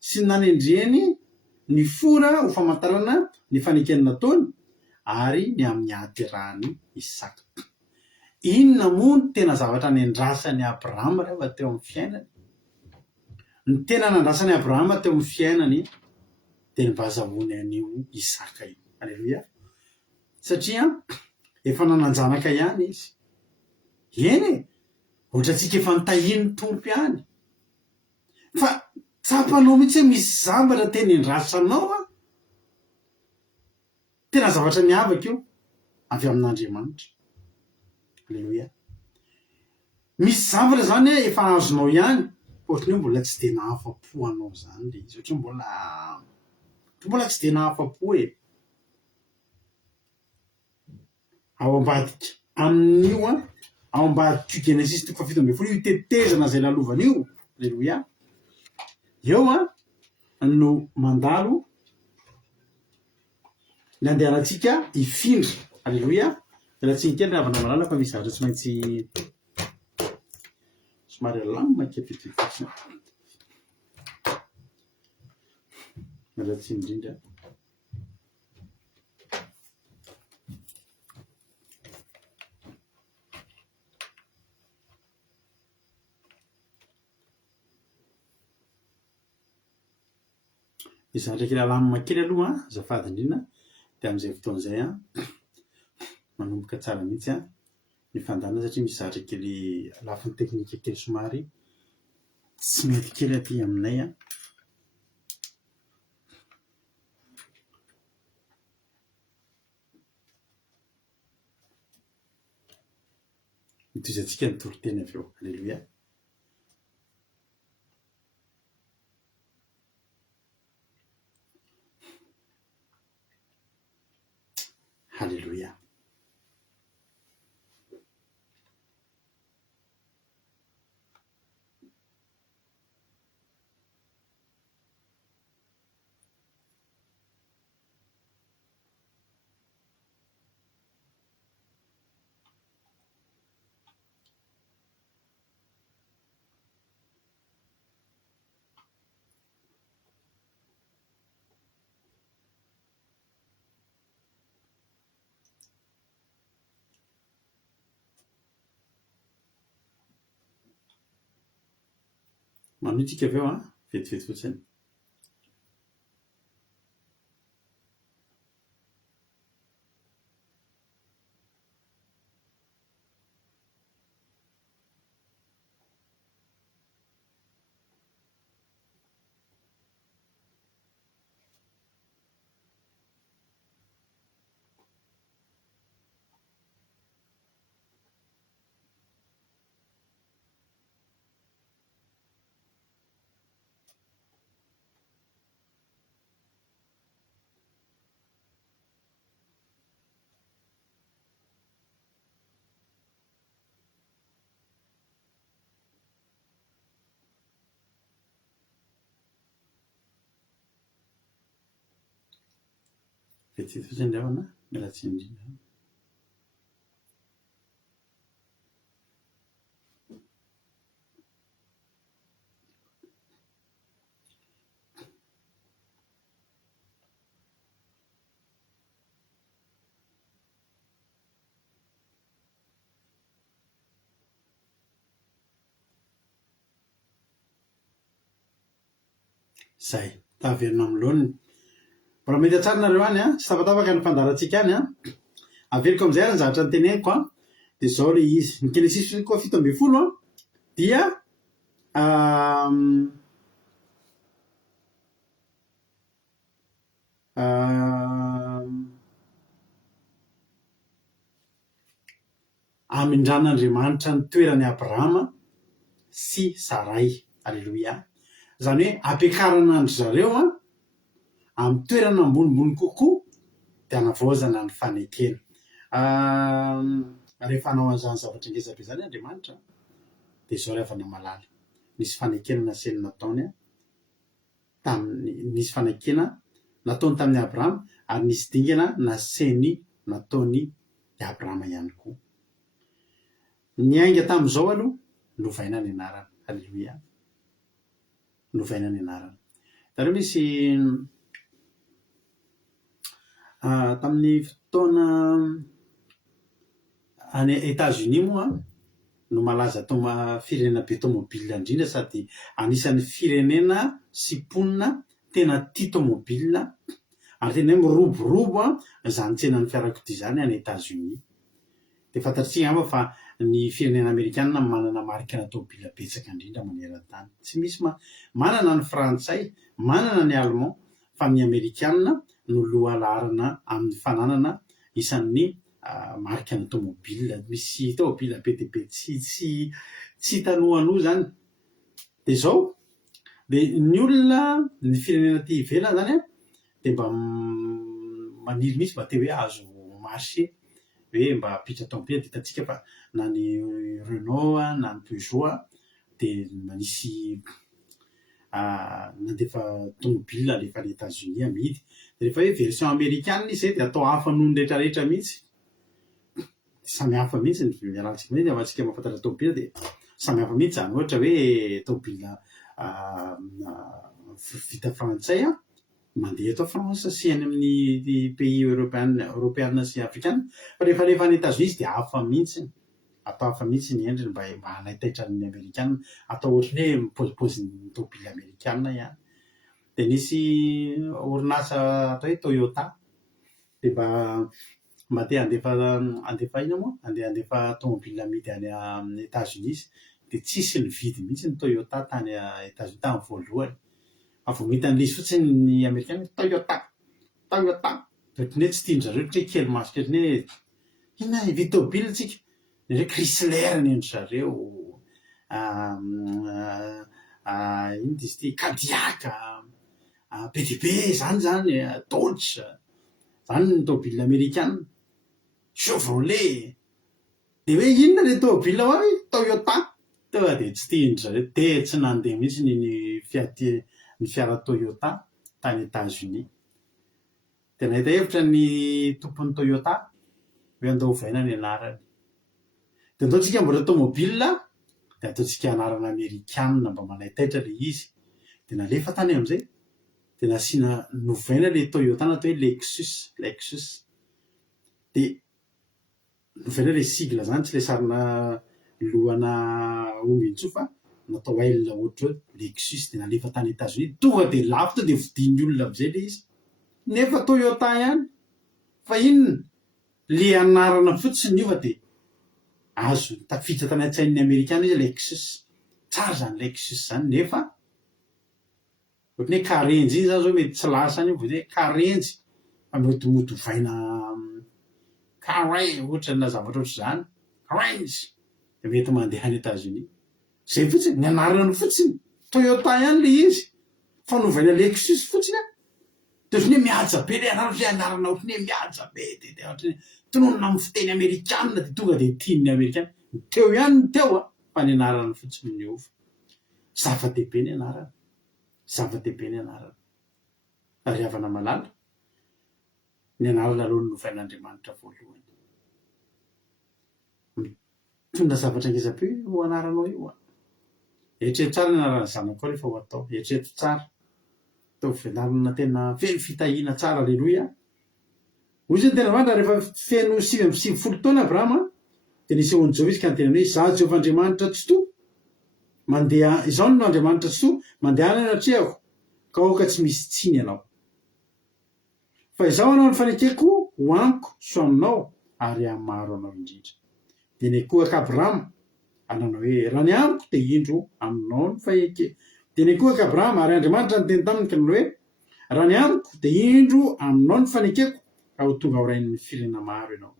sy ny nanendreny ny fora ho famantarana ny fanekeny nataony ary ny amin'ny ahaterahany Isaka. Inona moa ny tena zavatra nendrasany Abrahama rehefa teo amin'ny fiainany? Ny tena nandrasany Abrahama teo amin'ny fiainany dia ny mba azahoany an'io Isaka io. Aleloia. Satria efa nananjanaka ihany izy. Eny e, ohatra antsika efa nitahiny tompo ihany. Fa tsapanao mihitsy hoe misy zavatra tena endrasanao a. Tena zavatra miavaka io avy amin'Andriamanitra. Aleloia. Misy zavatra zany efa azonao ihany, ohatran'ny hoe mbola tsy dia nahafa-po anao zany le izy, ohatra mbola tsy dia nahafa-po e. Ao ambadika amin'io a, ao ambadika Genesis 17 io tetezana zay lalovana io. Aleloia. Eo a no mandalo ny andehanantsika hifindra. Aleloia. Rahatsika kely ravana malala fa misy zavatra tsy maintsy somary lamina kepetrety fotsiny. Rahatsy indrindra. Izy ndraiky lamina kely aloha azafady indrindra dia amin'izay fotoan'izay manomboka tsara mihitsy ny fandana, satria misy zavatra kely lafiny teknika kely somary tsy mety kely aty aminay mitozantsika ny toriteny avy eo. Aleloia. Aleloia. Manoitsika avy eo vetivety fotsiny. Vetivety fotsiny ry havana, miala tsiny indrindra. zay taverina am'loniny mbola mety atsara nareo any a tsy tapatapaka ny fandarantsika any a aveliko am'izay ary ny zavatra ny teneniko a de zao le izy ny Genesis koa 17 a dia amindran'Andriamanitra ny toerany Abrahama sy Saray. Alleloia. Zany hoe ampiakarana andry zareo a amin'ny toerana ambonimbony kokoa de anavaozana ny fanekena. Rehefa hanao an'izany zavatra ngezabe zany Andriamanitra de zao ravana malala nisy fanekena naseny nataony nisy fanekena nataony tamin'ny Abrahama ary nisy dingana naseny nataony Abrahama ihany koa. Ny ainga tamin'izao aloha novaina ny anarana. Alleluia. Novaina ny anarana. Tareo misy tamin'ny fotoana any États-Unis moa no malaza firenena be tomobile indrindra sady anisan'ny firenena sy ponina tena tia tomobile ary tena hoe miroborobo zany tsenan'ny fiarakodia zany any États-Unis. De fantatsika amba fa ny firenena Amerikanina manana marikana tomobile betsaka indrindra maneran-tany. Tsy misy manana ny Frantsay, manana ny Allemand, fa ny Amerikanina no loha laharana amin'ny fananana isan'ny marikana tomobile. Misy tomobile be dia be tsy tanohanao zany. De zao de ny olona ny firenena ty ivelany zany de mba maniry mihitsy mba te hoe azo marché hoe mba apitra tomobile. De hitantsika fa na ny Renault na ny Peugeot de manisy nandefa tomobile alefa any États-Unis amidy. De rehefa hoe version amerikanina izy de atao hafa noho ny rehetrarehetra mihitsy. Samy hafa mihitsy ny alantsika mihitsy avatsika mahafantatra tomobile de samy hafa mihitsy zany. Ohatra hoe tomobile vita frantsay mandeha eto France sy any amin'ny pays européenne sy africaine. Fa rehefa any États-Unis de hafa mihitsy. Atao hafa mihitsy ny endriny mba hanaitaitra ny Amerikanina. Atao ohatry hoe mipozipozin'ny tomobile Amerikanina ihany. De nisy orinasa atao hoe Toyota de mba te andefa ina moa andefa tomobile amidy any amin'ny États-Unis de tsisy ny vidy mihitsy ny Toyota tany États-Unis tany voalohany. Vao mahita an'ilay izy fotsiny ny Amerikanina Toyota ohatry hoe tsy tian'zareo ohatry hoe kely masika ohatry hoe ina hividy tomobile tsika ny hoe Chrysler ny endry zareo ino dizy ty Cadillac be zany Dodge zany ny tomobile Amerikanina. Chevrolet de hoe inona le tomobile ao Toyota de tsy tiandry zareo de tsy nandeha mihitsy ny fiara Toyota tany États-Unis. De nahita hevitra ny tompon'ny Toyota hoe andao ovaina ny anarany. De ataotsika mbola tomobile de ataotsika anarana Amerikanina mba manaitaitra le izy. De nalefa tany am'izay de nasiana novaina le Toyota natao hoe Lexus. De novaina le sigle zany tsy le sarina lohana omby intsony fa natao L ohatry hoe Lexus. De nalefa tany États-Unis tonga de lafo de vidin'ny olona am'izay le izy. Nefa Toyota ihany fa inona le anarana fotsiny io fa de azo tafiditra tany an-tsain'ny Amerikanina izy Lexus. Tsara zany Lexus zany nefa ohatry hoe karenjy iny zany zao mety tsy lasa any io vo hoe karenjy fa mety ovaina Carré ohatra na zavatra ohatry zany Range de mety mandeha any États-Unis. Zay fotsiny ny anarana fotsiny Toyota ihany le izy fa novaina Lexus fotsiny de ohatry hoe mihaja be le anarana ohatry hoe mihaja be de ohatry tononona amin'ny fiteny Amerikanina de tonga de tian'ny Amerikanina. Teo ihany ny teo fa ny anarana fotsiny miova. Zava-dehibe ny anarana. Zava-dehibe ny anarana. Ary havana malala ny anarana aloha ny novain'Andriamanitra voalohany. Mitondra zavatra ngezabe ho anaranao io. Eritrereto tsara ny anarana zanako rehefa ho atao. Eritrereto tsara. Atao fianarana tena feno fitahiana tsara. Alleloia. Hoy izy tena mandra rehefa feno 70 taona Abrahama de nisy ony zao izy ka nytenany hoe izaho Jehovah Andriamanitra tsy to mandeha izao no Andriamanitra tsy to mandeha any anatrehako ka aoka tsy misy tsiny ianao fa izaho anao ny fanekeko ho amiko so aminao ary amin'ny maro anao indrindra dia ny kohaka Abrahama ananao hoe raha ny amiko dia indro aminao ny faheke dia ny kohaka Abrahama ary Andriamanitra ny teny taminy ka hoe raha ny amiko dia indro aminao ny fanekeko ka ho tonga ho rain'ny firenena maro ianao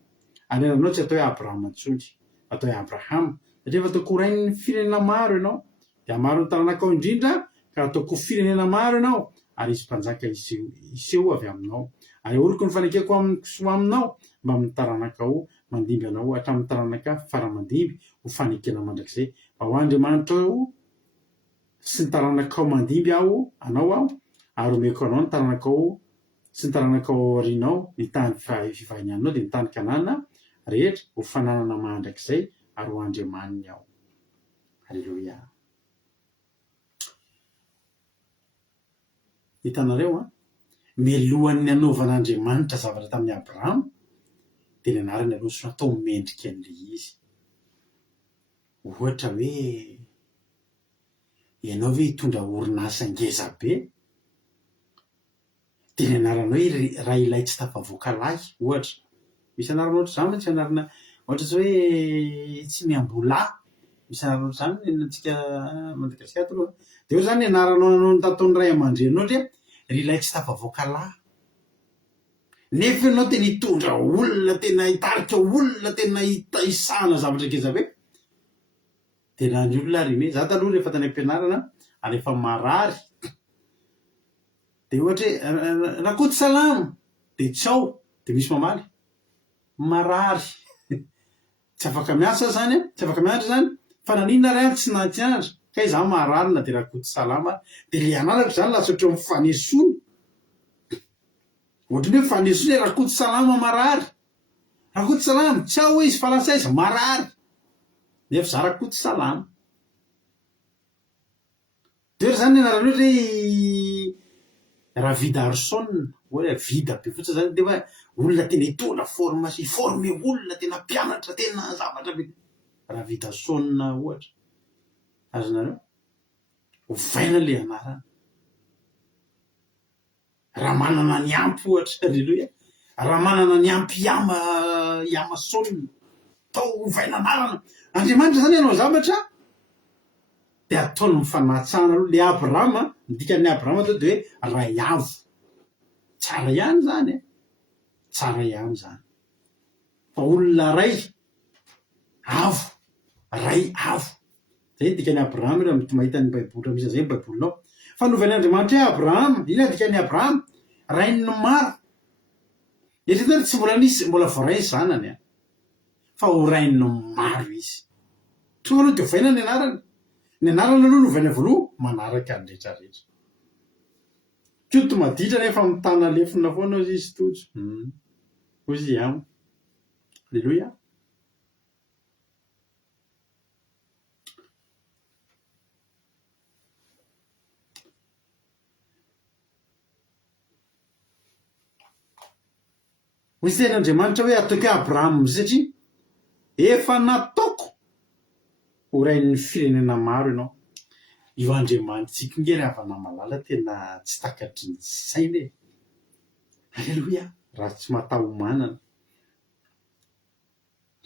aneranao tsy atao hoe Abrahama intsony atao hoe Abrahama satria efa ataoko ho rain'ny firenena maro ianao dia maro ny taranakao indrindra ka ataoko firenena maro ianao ary isy mpanjaka iseho avy aminao ary oroko ny fanekeko so aminao mba amin'ny taranakao mandimby anao hatramin'ny taranaka faramandimby ho fanekena mandrakizay mba ho Andriamanitra ao sy ny taranakao mandimby aho anao aho ary omeko anao ny taranakao sy ny taranakao aorinao ny tany fivahinianao dia ny tany Kanana rehetra ho fananana mandrakizay ary ho Andriamaniny aho. Halleluia. Hitanareo mialohan'ny anaovan'Andriamanitra zavatra tamin'ny Abrahama dia ny anarany aloha sy natao mendrika an'ilay izy. Ohatra hoe ianao hoe hitondra orinasa ngeza be dia ny anaranao hoe raha ilay tsy tafavoaka lahy ohatra misy anarana ohatra izany tsy anarana ohatra zao hoe tsy miambola misy anarana ohatra izany nenantsika Madagasikara taloha dia ohatra zany ny anaranao nataon'ny ray aman-drenao ndre ry ilay tsy tafavoaka lahy nefa ianao tena hitondra olona tena hitarika olona tena hisahana zavatra ngeza be dia na ny olona ry me za taloha rehefa tany am-pianarana ary efa marary dia ohatra hoe rakoto salama dia tsy ao dia misy mamaly marary tsy afaka miasa zany tsy afaka miandra zany fa naninona ray tsy nantiandra ka izaho marary na dia rakoto salama dia le anarako zany lasa ohatry mifanesona ohatry hoe mifanesona hoe rakoto salama marary rakoto salama tsy ao izy fa lasa izy marary nefa za rakoto salama dia ry zany ny anarany ohatra hoe raha vida arsona hoe vida be fotsiny zany dia hoe olona tena hitondra formation iforme olona tena mpianatra tena zavatra be raha vida sona ohatra azonareo ovaina le anarany raha manana ny ampy ohatra alleluia raha manana ny ampy yama sona tao ovaina anarana Andriamanitra zany ianao zavatra dia ataony mifanatsahana aloha le Abrahama ndikan'ny Abrahama tao dia hoe ray avo tsara ihany zany tsara ihany zany fa olona ray avo ray avo zay ndikan'ny Abrahama raha mahita ny baiboly misy zay ny baibolinao fa novan'Andriamanitra hoe Abrahama ina ndikan'ny Abrahama rainy maro eritreretana tsy mbola nisy mbola voaray zanany fa ho rainy maro izy tonga aloha dia ovaina ny anarany aloha novaina voaloha manaraka ny rehetrarehetra koto maditra nefa mitana lefina foana ozy izy tojo ozy amo alleluia. Misy ten'Andriamanitra hoe ataoko Abrahama satria efa nataoko ho rain'ny firenena maro ianao io Andriamanitsika nge ry havana malala tena tsy takatry ny saina e. Alleluia. Raha tsy matahomanana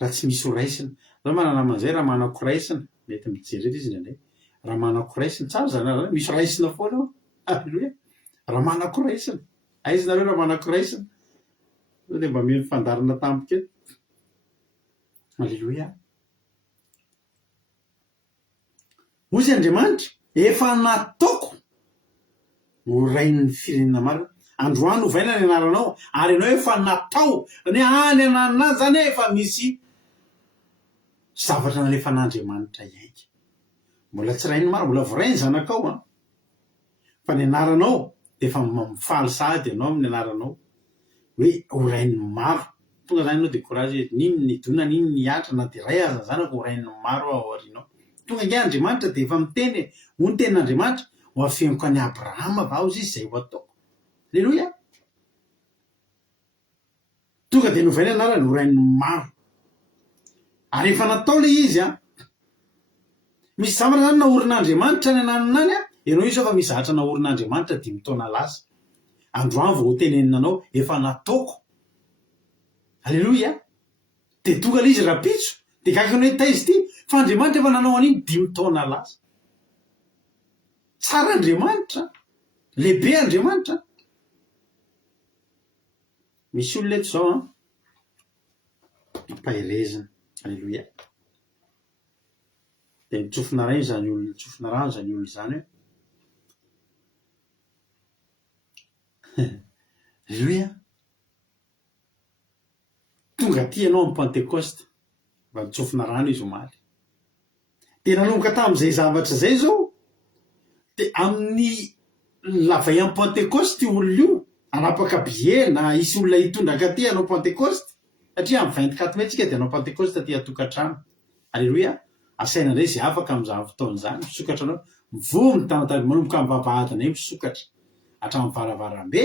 raha tsy misy horaisina zao manana man'izay raha manako raisina mety mijery izy indraindray raha manako raisina tsara zany misy raisina foana ao alleluia raha manako raisina aizy nareo raha manako raisina dia mba mino fandarina tampoka eto alleluia. Ozy Andriamanitra efa nataoko ho rain'ny firenena maro androany ovaina ny anaranao ary ianao efa natao ny any anana zany efa misy zavatra nalefan'Andriamanitra iaika mbola tsy rainy maro mbola voarainy zanakao fa ny anaranao dia efa mifaly sahady ianao amin'ny anaranao hoe ho rainy maro tonga zany ianao dia courage niny ny dona niny ny atra na dia ray aza zanako ho rainy maro ao aorinao tonga nge Andriamanitra dia efa miteny ho ny tenin'Andriamanitra ho afenoko any Abrahama va ozy izy zay ho ataoko alleluia tonga dia novaina anarany ho rainy maro ary efa natao le izy misy zavatra zany naorin'Andriamanitra ny ananany ianao io zao fa mizatra naorin'Andriamanitra 5 taona lasa androany vao hotenenina efa nataoko. Alleloia. De tonga lay izy rapitso de kakany hoe taizy ty fa Andriamanitra efa nanao an'iny 5 taona lasa. Tsara Andriamanitra, lehibe Andriamanitra. Misy olona eto zao mpaherezana. Alleloia. De nitsofina rano zany olona, nitsofina rano zany olona zany hoe Alleluia. Tonga ty ianao amin'ny Pentecoste mba nitsofina rano izy omaly. De nanomboka tamin'izay zavatra zay zao de amin'ny lavay amin'ny Pentecoste io olona io anapaka billet na isy olona hitondraka ty hanao Pentecoste satria amin'ny 24 mai tsika de hanao Pentecoste ty atokantrano. Alleloia. Asaina indray zay afaka amin'izany fotoana zany misokatra anao mivomy tanatany manomboka amin'ny vavahadina eny misokatra hatramin'ny varavarambe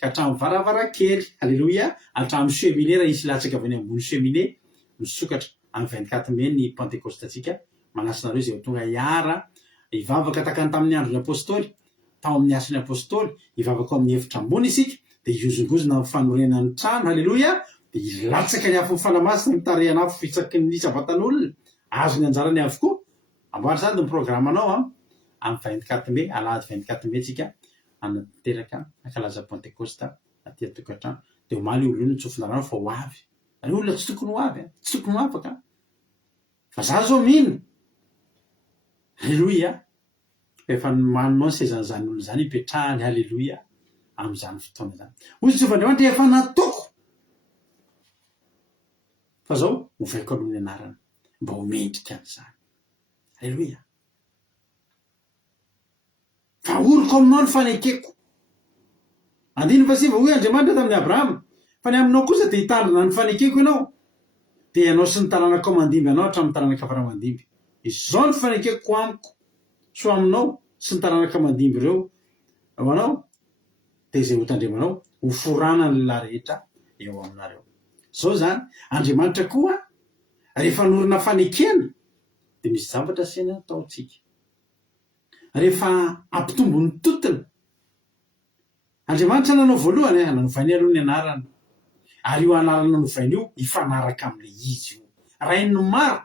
ka hatramin'ny varavarankely. Alleloia. Hatramin'ny cheminée raha isy latsaka avy any ambony cheminée misokatra amin'ny 24 mai ny Pentecoste-tsika. Manasinareo zay tonga hiara hivavaka takany tamin'ny andron'ny apôstôly tao amin'ny asan'ny apôstôly hivavaka amin'ny efitra ambony isika de hiozongozona amin'ny fanorenan'ny trano. Alleloia. De ilatsaka ny afo fanamasina mitarehana afo fitsaky ny isabatan'olona azo ny anjarany avokoa. Amboary sady ny programanao amin'ny 24 mai alahady 24 mai tsika anateraka ankalaza Pentecoste aty atokantrano. De omaly olona io nitsofina rano fa ho avy. Ary olona tsy tokony ho avy, tsy tokony ho afaka. Fa za zao mino. Alleloia. Efa manonao sezany zany olona zany hipetrahany. Alleloia. Amin'izany fotoana zany. Hoy Jehovah Andriamanitra efa nataoko. Fa zao hovaiko aloha ny anarana mba ho mendrika an'izany. Alleloia. Fa oriko aminao ny fanekeko. Andiny fa siva hoy Andriamanitra tamin'ny Abrahama fa ny aminao kosa de hitandrina ny fanekeko ianao. De ianao sy ny taranaka mandimby anao hatramin'ny taranaka faramandimby. Izao ny fanekeko amiko so aminao sy ny taranaka mandimby ireo ao anao de zay ho tandremanao ho forana ny lahy rehetra eo aminareo. Zao zany Andriamanitra koa rehefa norina fanekena de misy zavatra saina ataotsika. Rehefa ampitombo ny totona Andriamanitra nanao voalohany nanovainy aloha ny anarana. Ary io anarana nanovainy io ifanaraka amin'le izy io. Rain'ny maro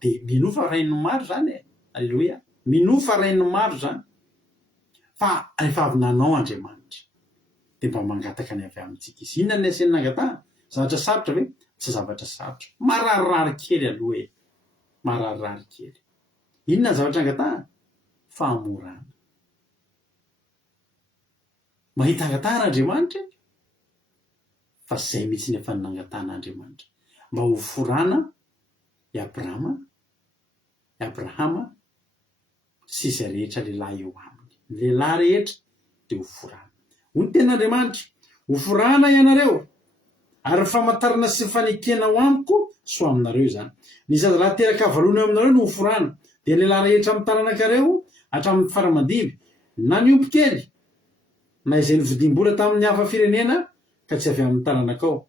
de minofa rain'ny maro zany. Alleloia. Minofa rain'ny maro zany. Fa rehefa avy nanao Andriamanitra de mba mangataka ny avy amintsika izy. Inona ny asiany nangatahana? Zavatra sarotra ve? Tsy zavatra sarotra. Mararirary kely aloha mararirary kely. Inona zavatra nangatahana? Fahamorana. Mahita angatan'Andriamanitra fa zay mihitsy ny efa nangatan'Andriamanitra mba ho forana i Abrahama sy izay rehetra lehilahy eo aminy. Lehilahy rehetra de ho forana. Hoy ten'Andriamanitra, ho forana ianareo ary famantarana sy fanekena ao amiko so aminareo zany. Ny zazalahy teraka valona eo aminareo no ho forana. De lehilahy rehetra amin'ny taranankareo hatramin'ny faramandimby na ny omby kely na izay nividim-bola tamin'ny hafa firenena ka tsy avy amin'ny taranakao.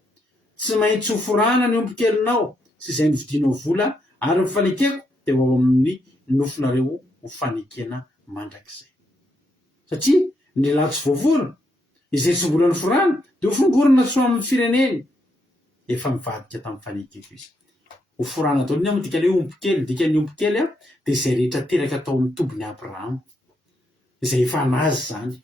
Tsy maintsy ho forana ny omby kelinao sy izay nividinao vola ary mifanekeko de ao amin'ny nofinareo ho fanekena mandrakizay. Satria ny lehilahy tsy voaforona izay tsy mbola niforana de ho fongorona so amin'ny fireneny efa mivadika tamin'ny fanekeko izy. Ho forana tao ny dikany hoe omby kely, dikany omby kely de izay rehetra teraka tao amin'ny tombony Abrahama izay efa nazy zany.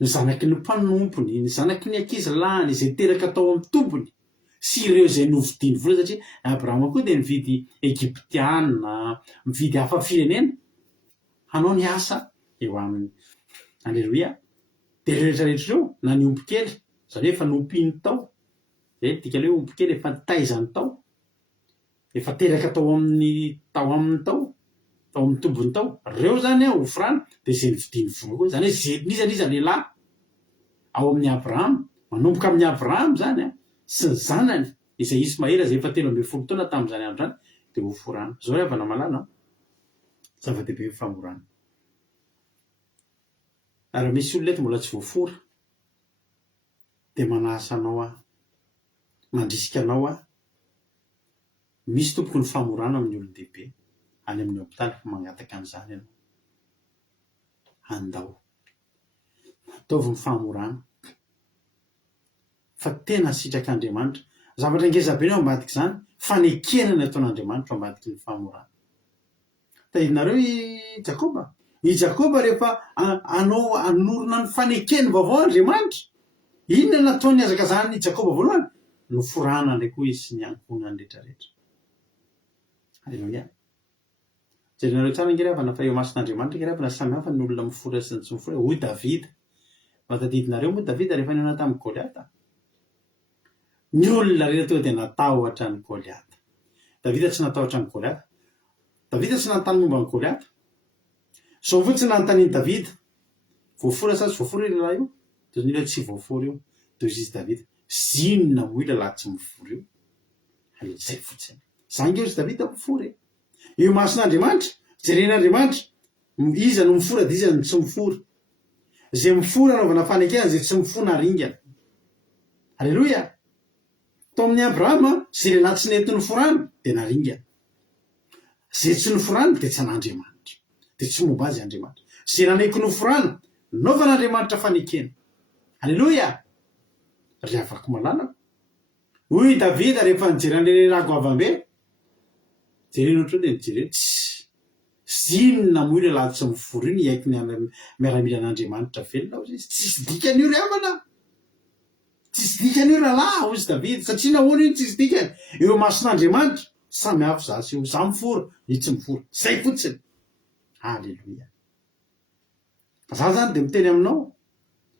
Ny zanaky ny mpanompony, ny zanaky ny ankizilahiny izay teraka tao amin'ny tombony sy ireo izay novidiny vola satria Abrahama koa de mividy Egyptiana, mividy hafa firenena hanao ny asa eo aminy. Alleluia. De rehetrarehetra reo na ny omby kely zany efa nompiany tao. Dikany hoe omby kely efa taizany tao. Efa teraka tao amin'ny tao amin'ny tombony tao. Reo zany ho forana de izay nividiny vola koa zany hoe zedin'izy izy lehilahy ao amin'ny Abrahama, manomboka amin'ny Abrahama zany sy ny zanany izay Ismaela izay efa 13 taona tamin'izany andro zany de ho forana. Zao avana malala zava-dehibe famorana. Ary misy olona eto mbola tsy voafora de manasa anao mandrisika anao misy tompoko ny famorana amin'ny olon-dehibe any amin'ny hopitaly fa mangataka an'izany ianao. andao. Ataovy ny famorana fa tena sitrak'Andriamanitra. Zavatra ngeza be ao ambadiky izany, fanekenana ataon'Andriamanitra ao ambadiky ny famorana. Tadidinareo i Jakoba. I Jakoba rehefa anao anorona ny fanekeny vaovao Andriamanitra, inona nataony azaka zany i Jakoba voalohany? Noforana indray koa izy sy ny ankonany rehetrarehetra. Halleluia. Jerinareo tsara ngeravana fa eo mason'Andriamanitra ngeravana samy hafa ny olona mifora sy ny tsy mifora. Hoy Davida. Tadidinareo moa Davida rehefa niona tamin'ny Goliata. Ny olona rehetra tonga dia natahotra ny Goliata. Davida tsy natahotra ny Goliata. Davida tsy nanontany momba ny Goliata. So fotsiny nanontaniany Davida. Voafora sa tsy voafora io lehilahy io? Dia ny hoe tsy voafora io. Dia izy Davida. Zinona moa io lehilahy tsy mifora io? Zay fotsiny. Zany izy Davida mifora. Io mason'Andriamanitra, jeren'Andriamanitra, iza no mifora dia iza no tsy mifora. Zay mifora anaovana fanekena, zay tsy mifona ringana. Halleluia. Tao amin'ny Abrahama, zay lehilahy tsy nety noforana dia naringana. Zay tsy noforana dia tsy an'Andriamanitra, dia tsy momba azy Andriamanitra. Zay naneky noforana, naovan'Andriamanitra fanekena. Halleluia. Ry afaka malalako. Hoy Davida rehefa nijery an'ilay lehilahy goavambe, jerena ohatry dia nijery zinona moa io lehilahy tsy mifora io niaiky ny miaramila an'Andriamanitra velona hozy izy. Tsisy dikan'io ry havana. Tsisy dikan'io rahalahy hozy Davida. Satria nahoana io tsisy dikany? Eo mason'Andriamanitra samy hafa zasy io. Za mifora, io tsy mifora. Zay fotsiny. Halleluia. Za zany dia miteny aminao,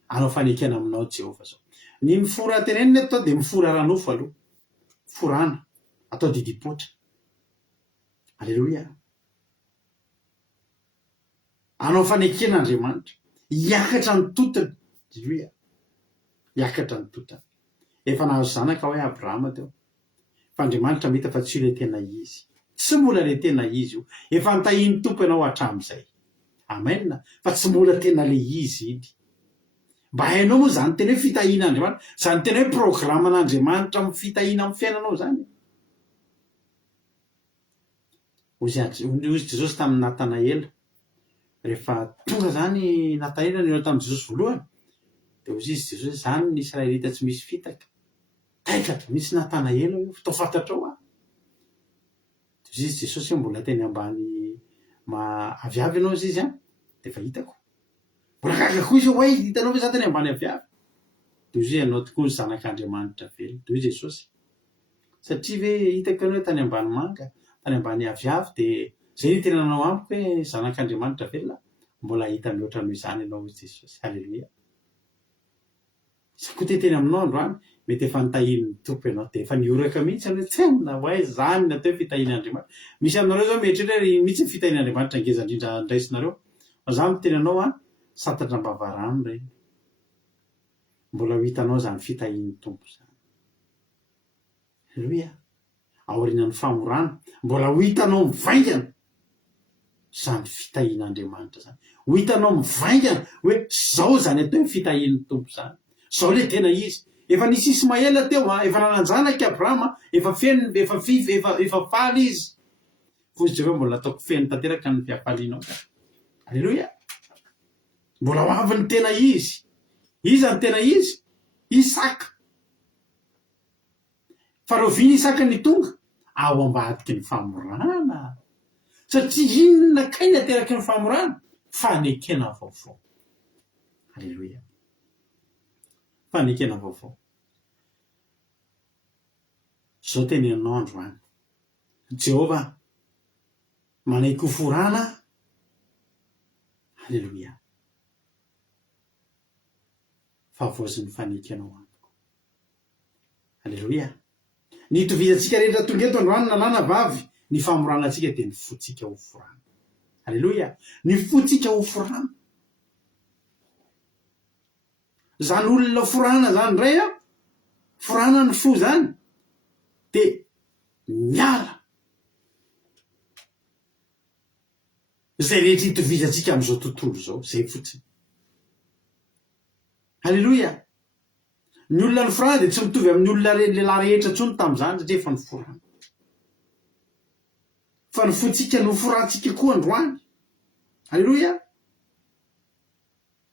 anao fanekena aminao Jehovah zao. Ny mifora teneniny atao dia mifora ranofo aloha. Forana. Atao didipotra. Halleluia. Anao faneken'Andriamanitra. Iakatra ny totony. Halleluia. Iakatra ny totony. Efa nahazo zanaka hoe Abrahama teo. Fa Andriamanitra mita fa tsy ilay tena izy. Tsy mbola ilay tena izy io. Efa nitahiny tompo ianao hatramin'izay. Amen. Fa tsy mbola tena ilay izy iny. Mba hainao moa zany tena hoe fitahin'Andriamanitra. Zany tena hoe programan'Andriamanitra amin'ny fitahina amin'ny fiainanao zany. Hoy Jesosy tamin'ny Natanaela. Rehefa tonga zany Natanaela niona tamin'i Jesosy voalohany, dia hoy izy Jesosy, zany ny Israelita tsy misy fitaka. Taika, misy Natanaela io, tao fantatrao ah. Dia izy Jesosy mbola teny ambany aviavy ianao izy ah, dia efa hitako. Mbola gaga koa izy hoe hitanao ve za teny ambany aviavy? Dia izy ianao tokoa ny zanak'Andriamanitra velona. Dia Jesosy, satria ve hitako ianao tany ambany manga, tany ambany aviavy, dia zay ny tenanao amiko hoe zanak'Andriamanitra velona. Mbola hita mihoatra noho izany ianao Jesosy. Halleluia. Sa koa teny aminao androany, mety efa nitahiny tompo ianao, dia efa nioraka mihitsy ianao tsena hoe zany natao hoe fitahin'Andriamanitra. Misy aminareo zao mieritreritra mihitsy ny fitahin'Andriamanitra ngeza indrindra ndraisinareo. Za miteny anao ah, satatra mbavarano ireny. Mbola ho hitanao zany fitahin'ny tompo zany. Halleluia. Aorianan'ny famorana, mbola ho hitanao mivaingana zany fitahin'Andriamanitra zany. Ho hitanao mivaingana hoe zao zany atao hoe fitahin'ny tompo zany. Zao le tena izy. Efa nisy Ismaela teo ah, efa nananjanaka Abrahama, efa feno, efa faly izy. Fosy Jehovah mbola ataoko feno tanteraka ny fiafalianao. Halleluia. Mbola ho avy ny tena izy. Iza ny tena izy? Isaka. Fa raha viany Isaka ny tonga, ao ambadiky ny famorana. Satria inona kay nateraky ny famorana? Fanekena vaovao. Halleluia. Fanekena vaovao. Zao teneninao androany. Jehovah manaiky ho forana. Halleluia. Fa voazin'ny fanekenao amiko. Halleluia. Ny tovizantsika rehetra tonga eto androany nalana vavy, ny famoranantsika dia ny fotsika ho forana. Halleluia. Ny fotsika ho forana. Zany olona forana zany ndray a, forana ny fo zany, dia miala. Zay rehetra hitovizantsika amin'izao tontolo zao, zay fotsiny. Halleluia. Ny olona ny forana dia tsy mitovy amin'ny olona lehilahy rehetra tsony tamin'izany satria efa ny forana. Fa ny fotsika no forantsika koa androany. Halleluia.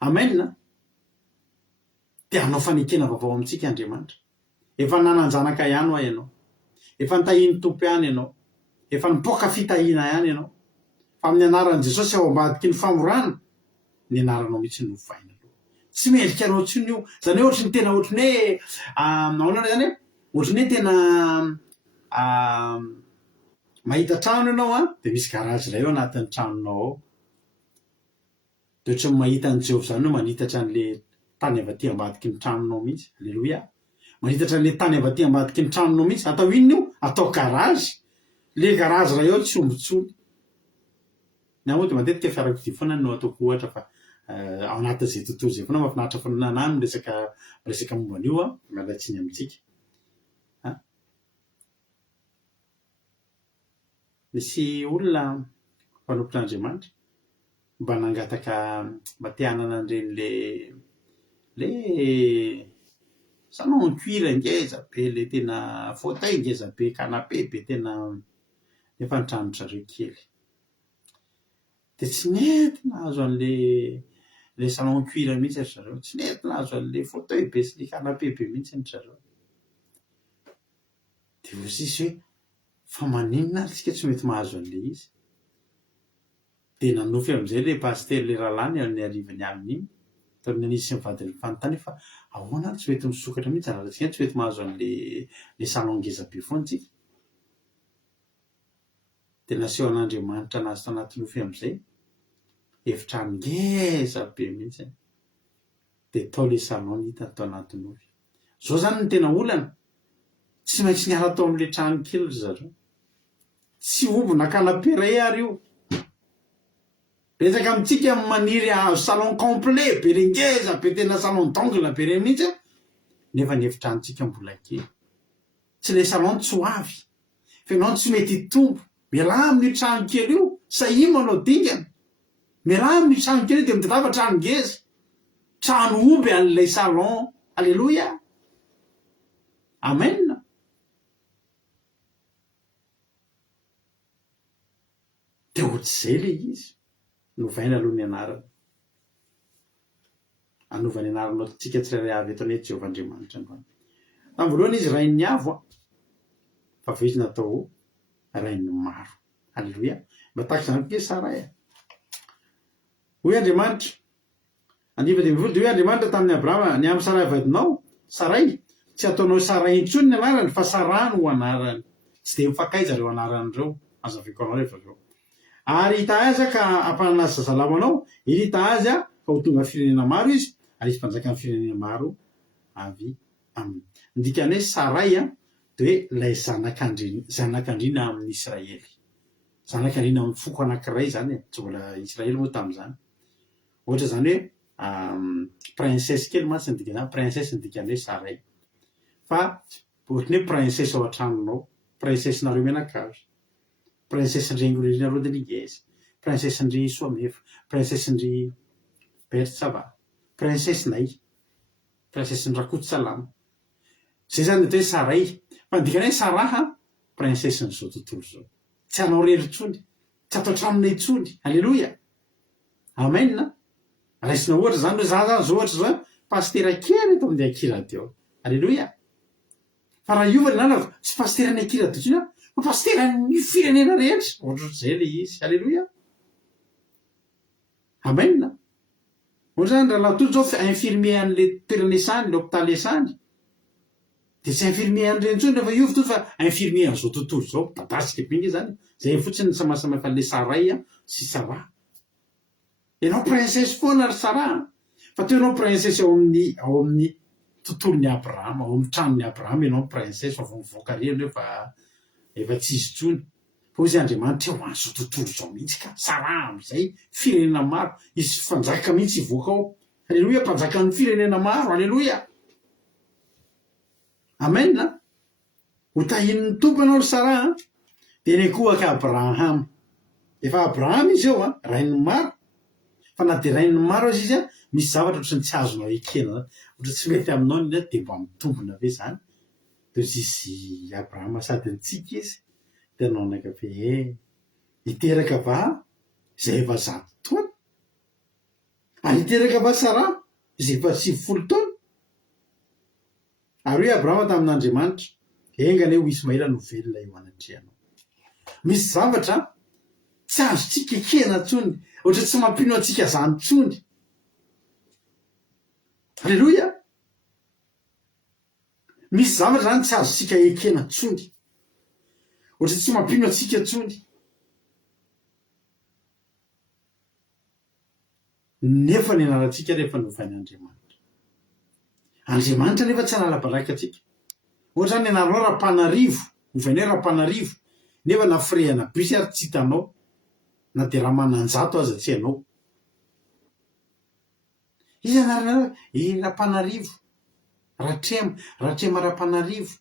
amena dia anao fanekena vaovao amintsika Andriamanitra. Efa nananjanaka ihany ho ianao, efa nitahiny tompo ihany ianao, efa nipoaka fitahina ihany ianao, fa amin'ny anaran'i Jesosy ao ambadiky ny famorana ny anaranao mihitsy no faina aloha. Tsy mendrika anao tsony io, zany hoe ohatry ny tena ohatry ny hoe naonana zany hoe ohatry ny hoe tena mahita trano ianao dia misy garazy iray eo anatin'ny tranonao ao. De ohatry ny mahita an' Jehovah zany hoe manitatra an'le tany avy aty ambadiky ny tranonao mihitsy. Alleloia. Manitatra an'le tany avy aty ambadiky ny tranonao mihitsy. Atao inona io? Atao garazy. Le garazy iray eo tsy ombotsony. Na moa dia matetika fiarakodia foana no ataoko ohatra fa ao anatin'izay tontolo izay foana mahafinaritra foana anahy miresaka momba an'io mialatsiny amintsika. Misy olona mpanompon'Andriamanitra mba nangataka mba te hanana an'ireny le salon cuir ngeza be, le tena fauteuil ngeza be, canapé be tena efa nitranotra reo kely. Dia tsy nety nahazo an'le salon cuir mihitsy ry zareo, tsy nety nahazo an'le fauteuil be sy le canapé be mihitsy ry zareo. Dia ho sisy hoe fa maninona ary tsika tsy mety mahazo an'le izy. Dia nanofy amin'izay le pasteur le rahalahy ny arivany aminy iny tamin'ny anisy sy mivady ny fanontany fa ahoana ary tsy mety misokatra mihitsy raha tsika tsy mety mahazo an'le salon ngeza be foana tsika. Dia naseho an'Andriamanitra anazy tao anaty nofy amin'izay efitrano ngeza be mihitsy. Dia tao le salon hitany tao anaty nofy. Zao zany ny tena olana, tsy maintsy niara tao amin'ile trano kely ry zareo. Tsy ombona canapé iray ary io. Betsaka amintsika maniry salon complet be le ngeza be, tena salon d'angle be reny mihitsy nefa ny efitranontsika mbola kely. Tsy le salon tsy ho avy, fa ianao tsy mety hitombo. Miala amin'ny trano kely io, sahia manao dingana. Miala amin'ny trano kely io dia midava trano ngeza, trano omby an'ilay salon. Alleloia. Amen. Dia ohatr'izay le izy novaina aloha ny anarana. Anova ny anaranao tsika tsirairay avy eto anie Jehovah Andriamanitra androany. Tamin'ny voalohany izy rain'ny avo fa avy izy natao rain'ny maro. Alleloia. Mba tahaka izany koa Sarai. Hoy Andriamanitra andimy dia mivolo, dia hoe Andriamanitra tamin'ny Abrahama, ny amin'ny Sarai vadinao, Sarai, tsy ataonao Sarai intsony ny anarany fa Sara no anarany. Tsy dia mifakay zareo anaran'ireo. Azaviko anao rehefa avy eo. Ary hita azy ka hampanana azy zazalamanao, hita azy ka ho tonga firenena maro izy, ary izy mpanjaka amin'ny firenena maro avy aminy. Ny dikany hoe Sarai dia hoe ilay zanak'andriana amin'ny Israely. Zanak'andriana amin'ny foko anankiray zany, tsy mbola Israely moa tamin'izany. Ohatra zany hoe princesse kely mantsy ny dikany, princesse ny dikany hoe Sarai. Fa ohatry ny hoe princesse ao an-tranonao, princesse nareo menakazo, princesse ndry Ingrid Rodriguez, princesse ndry Soamefa, princesse ndry Bertsava, princesse Nay, princesse ndry Rakotsalama. Zay zany atao hoe Sarai. Fa ny dikany hoe Sara, princesse n'izao tontolo zao. Tsy hanao rery intsony, tsy atao tramonay intsony. Alleloia. Amen. Raisina ohatra zany hoe za zao ohatra zao pastera kely eto amin'ny Akiradio. Alleloia. Fa raha iova ny lalako, tsy pastera ny Akiradio intsony fa pastera ny firenena rehetra. Ohatr'izay le izy. Alleloia. Amen. Ohatra zany raha toy zao infirmier an'le toerana isany, le hôpitaly isany, dia tsy infirmier an'ireny intsony rehefa iova toy fa infirmier an'izao tontolo zao. Dadasika bingy zany. Zay fotsiny ny samasamafa le Sarai sy Sara. Ianao princesse foana ry Sara, fa teo ianao princesse ao amin'ny tontolon'ny Abrahama, ao amin'ny tranon'ny Abrahama ianao princesse fa vomivoaka reny efa tsy izy tsony. Fa izy Andriamanitra eo an'izao tontolo zao mihitsy ka Sara amin'izay firenena maro, izy fanjaka mihitsy ivoaka ao. Alleloia. Mpanjakan'ny firenena maro. Alleloia. Amen. Ho tahin'ny tompo ianao ry Sara, dia ny koa ka Abraham. Efa Abraham izy eo rain'ny maro. Fa na dia rain'ny maro azy izy misy zavatra ohatry ny tsy azonao ekena, ohatry tsy mety aminao dia mba mitombona ve zany. Dia izy Abrahama sady nitsika izy, dia nanao nankabe hiteraka va izay efa zato taona. ary iteraka fa Sara izay efa 70 taona ary hoe Abrahama tamin'Andriamanitra engany ho Ismaela no velona eo anatrehanao. Misy zavatra tsy azontsika ekena ntsony ohatra tsy mampino antsika zany ntsony. Alleloia. Misy zavatra zany tsy azontsika ekena ntsony ohatra tsy mampino antsika ntsony. Nefa ny anaratsika rehefa novain'Andriamanitra. Andriamanitra nefa tsy anala-baraka atsika. Ohatra ny anarao rapanarivo, novainay rapanarivo, nefa nafirehana bisy ary tsy hitanao, na dia raha manan-jato aza tsy hainao. Izy anarana rapanarivo, ratrema rapanarivo,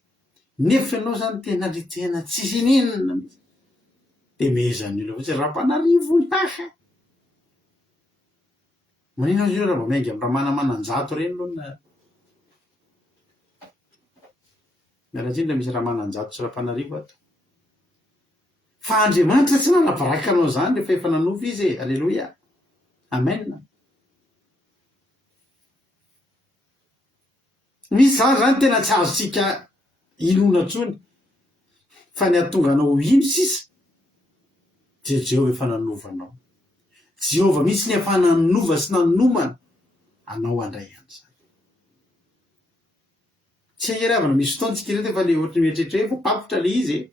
nefa ianao zany tena litena tsisy ninona mihitsy. Dia mehezan'olona fotsiny rapanarivo haha. Manino izy io raha vao miainga amin'ny raha manan-jato reny aloha na raha misy raha manan-jato sy rapanarivo ato. Fa Andriamanitra tsy nanabaraka anao zany rehefa efa nanova izy e. Alleloia. Amen. Misy zany tena tsy azontsika inona ntsony fa ny ahatonga anao ino sisa dia Jehovah efa nanovanao. Jehovah mihitsy ny efa nanova sy nanomana anao andray an'izany. Tsy aheravana misy fotoantsika reto efa le ohatra ny mieritreritra hoe efa tapitra le izy e.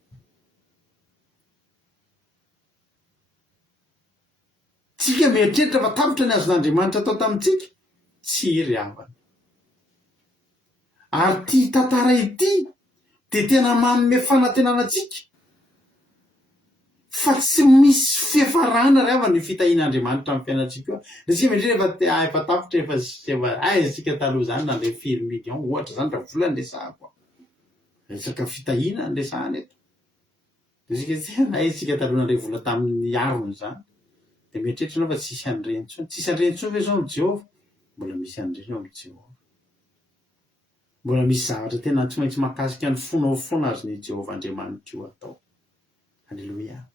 Tsika mieritreritra fa tapitra ny azon'Andriamanitra atao tamintsika tsy ry havana. Ary ty tantara ity dia tena manome fanantenanantsika fa tsy misy fiafarana ry havana ny fitahian'Andriamanitra amin'ny fiainantsika eo. Dia mieritreritra efa tapitra efa aizatsika taloha zany na le firy million ohatra zany raha vola ndresahako. Resaka fitahiana andresahana eto. Dia aizatsika taloha na le vola tamin'ny arony zany. Dia mieritreritra anao fa tsisy an'ireny intsony. Tsisy an'ireny intsony ve zao amin'ny Jehovah? Mbola misy an'ireny amin'ny Jehovah. Mbola misy zavatra tena tsy maintsy mahakasika ny fonao foana azy ny Jehovah Andriamanitra io atao. Alleluia.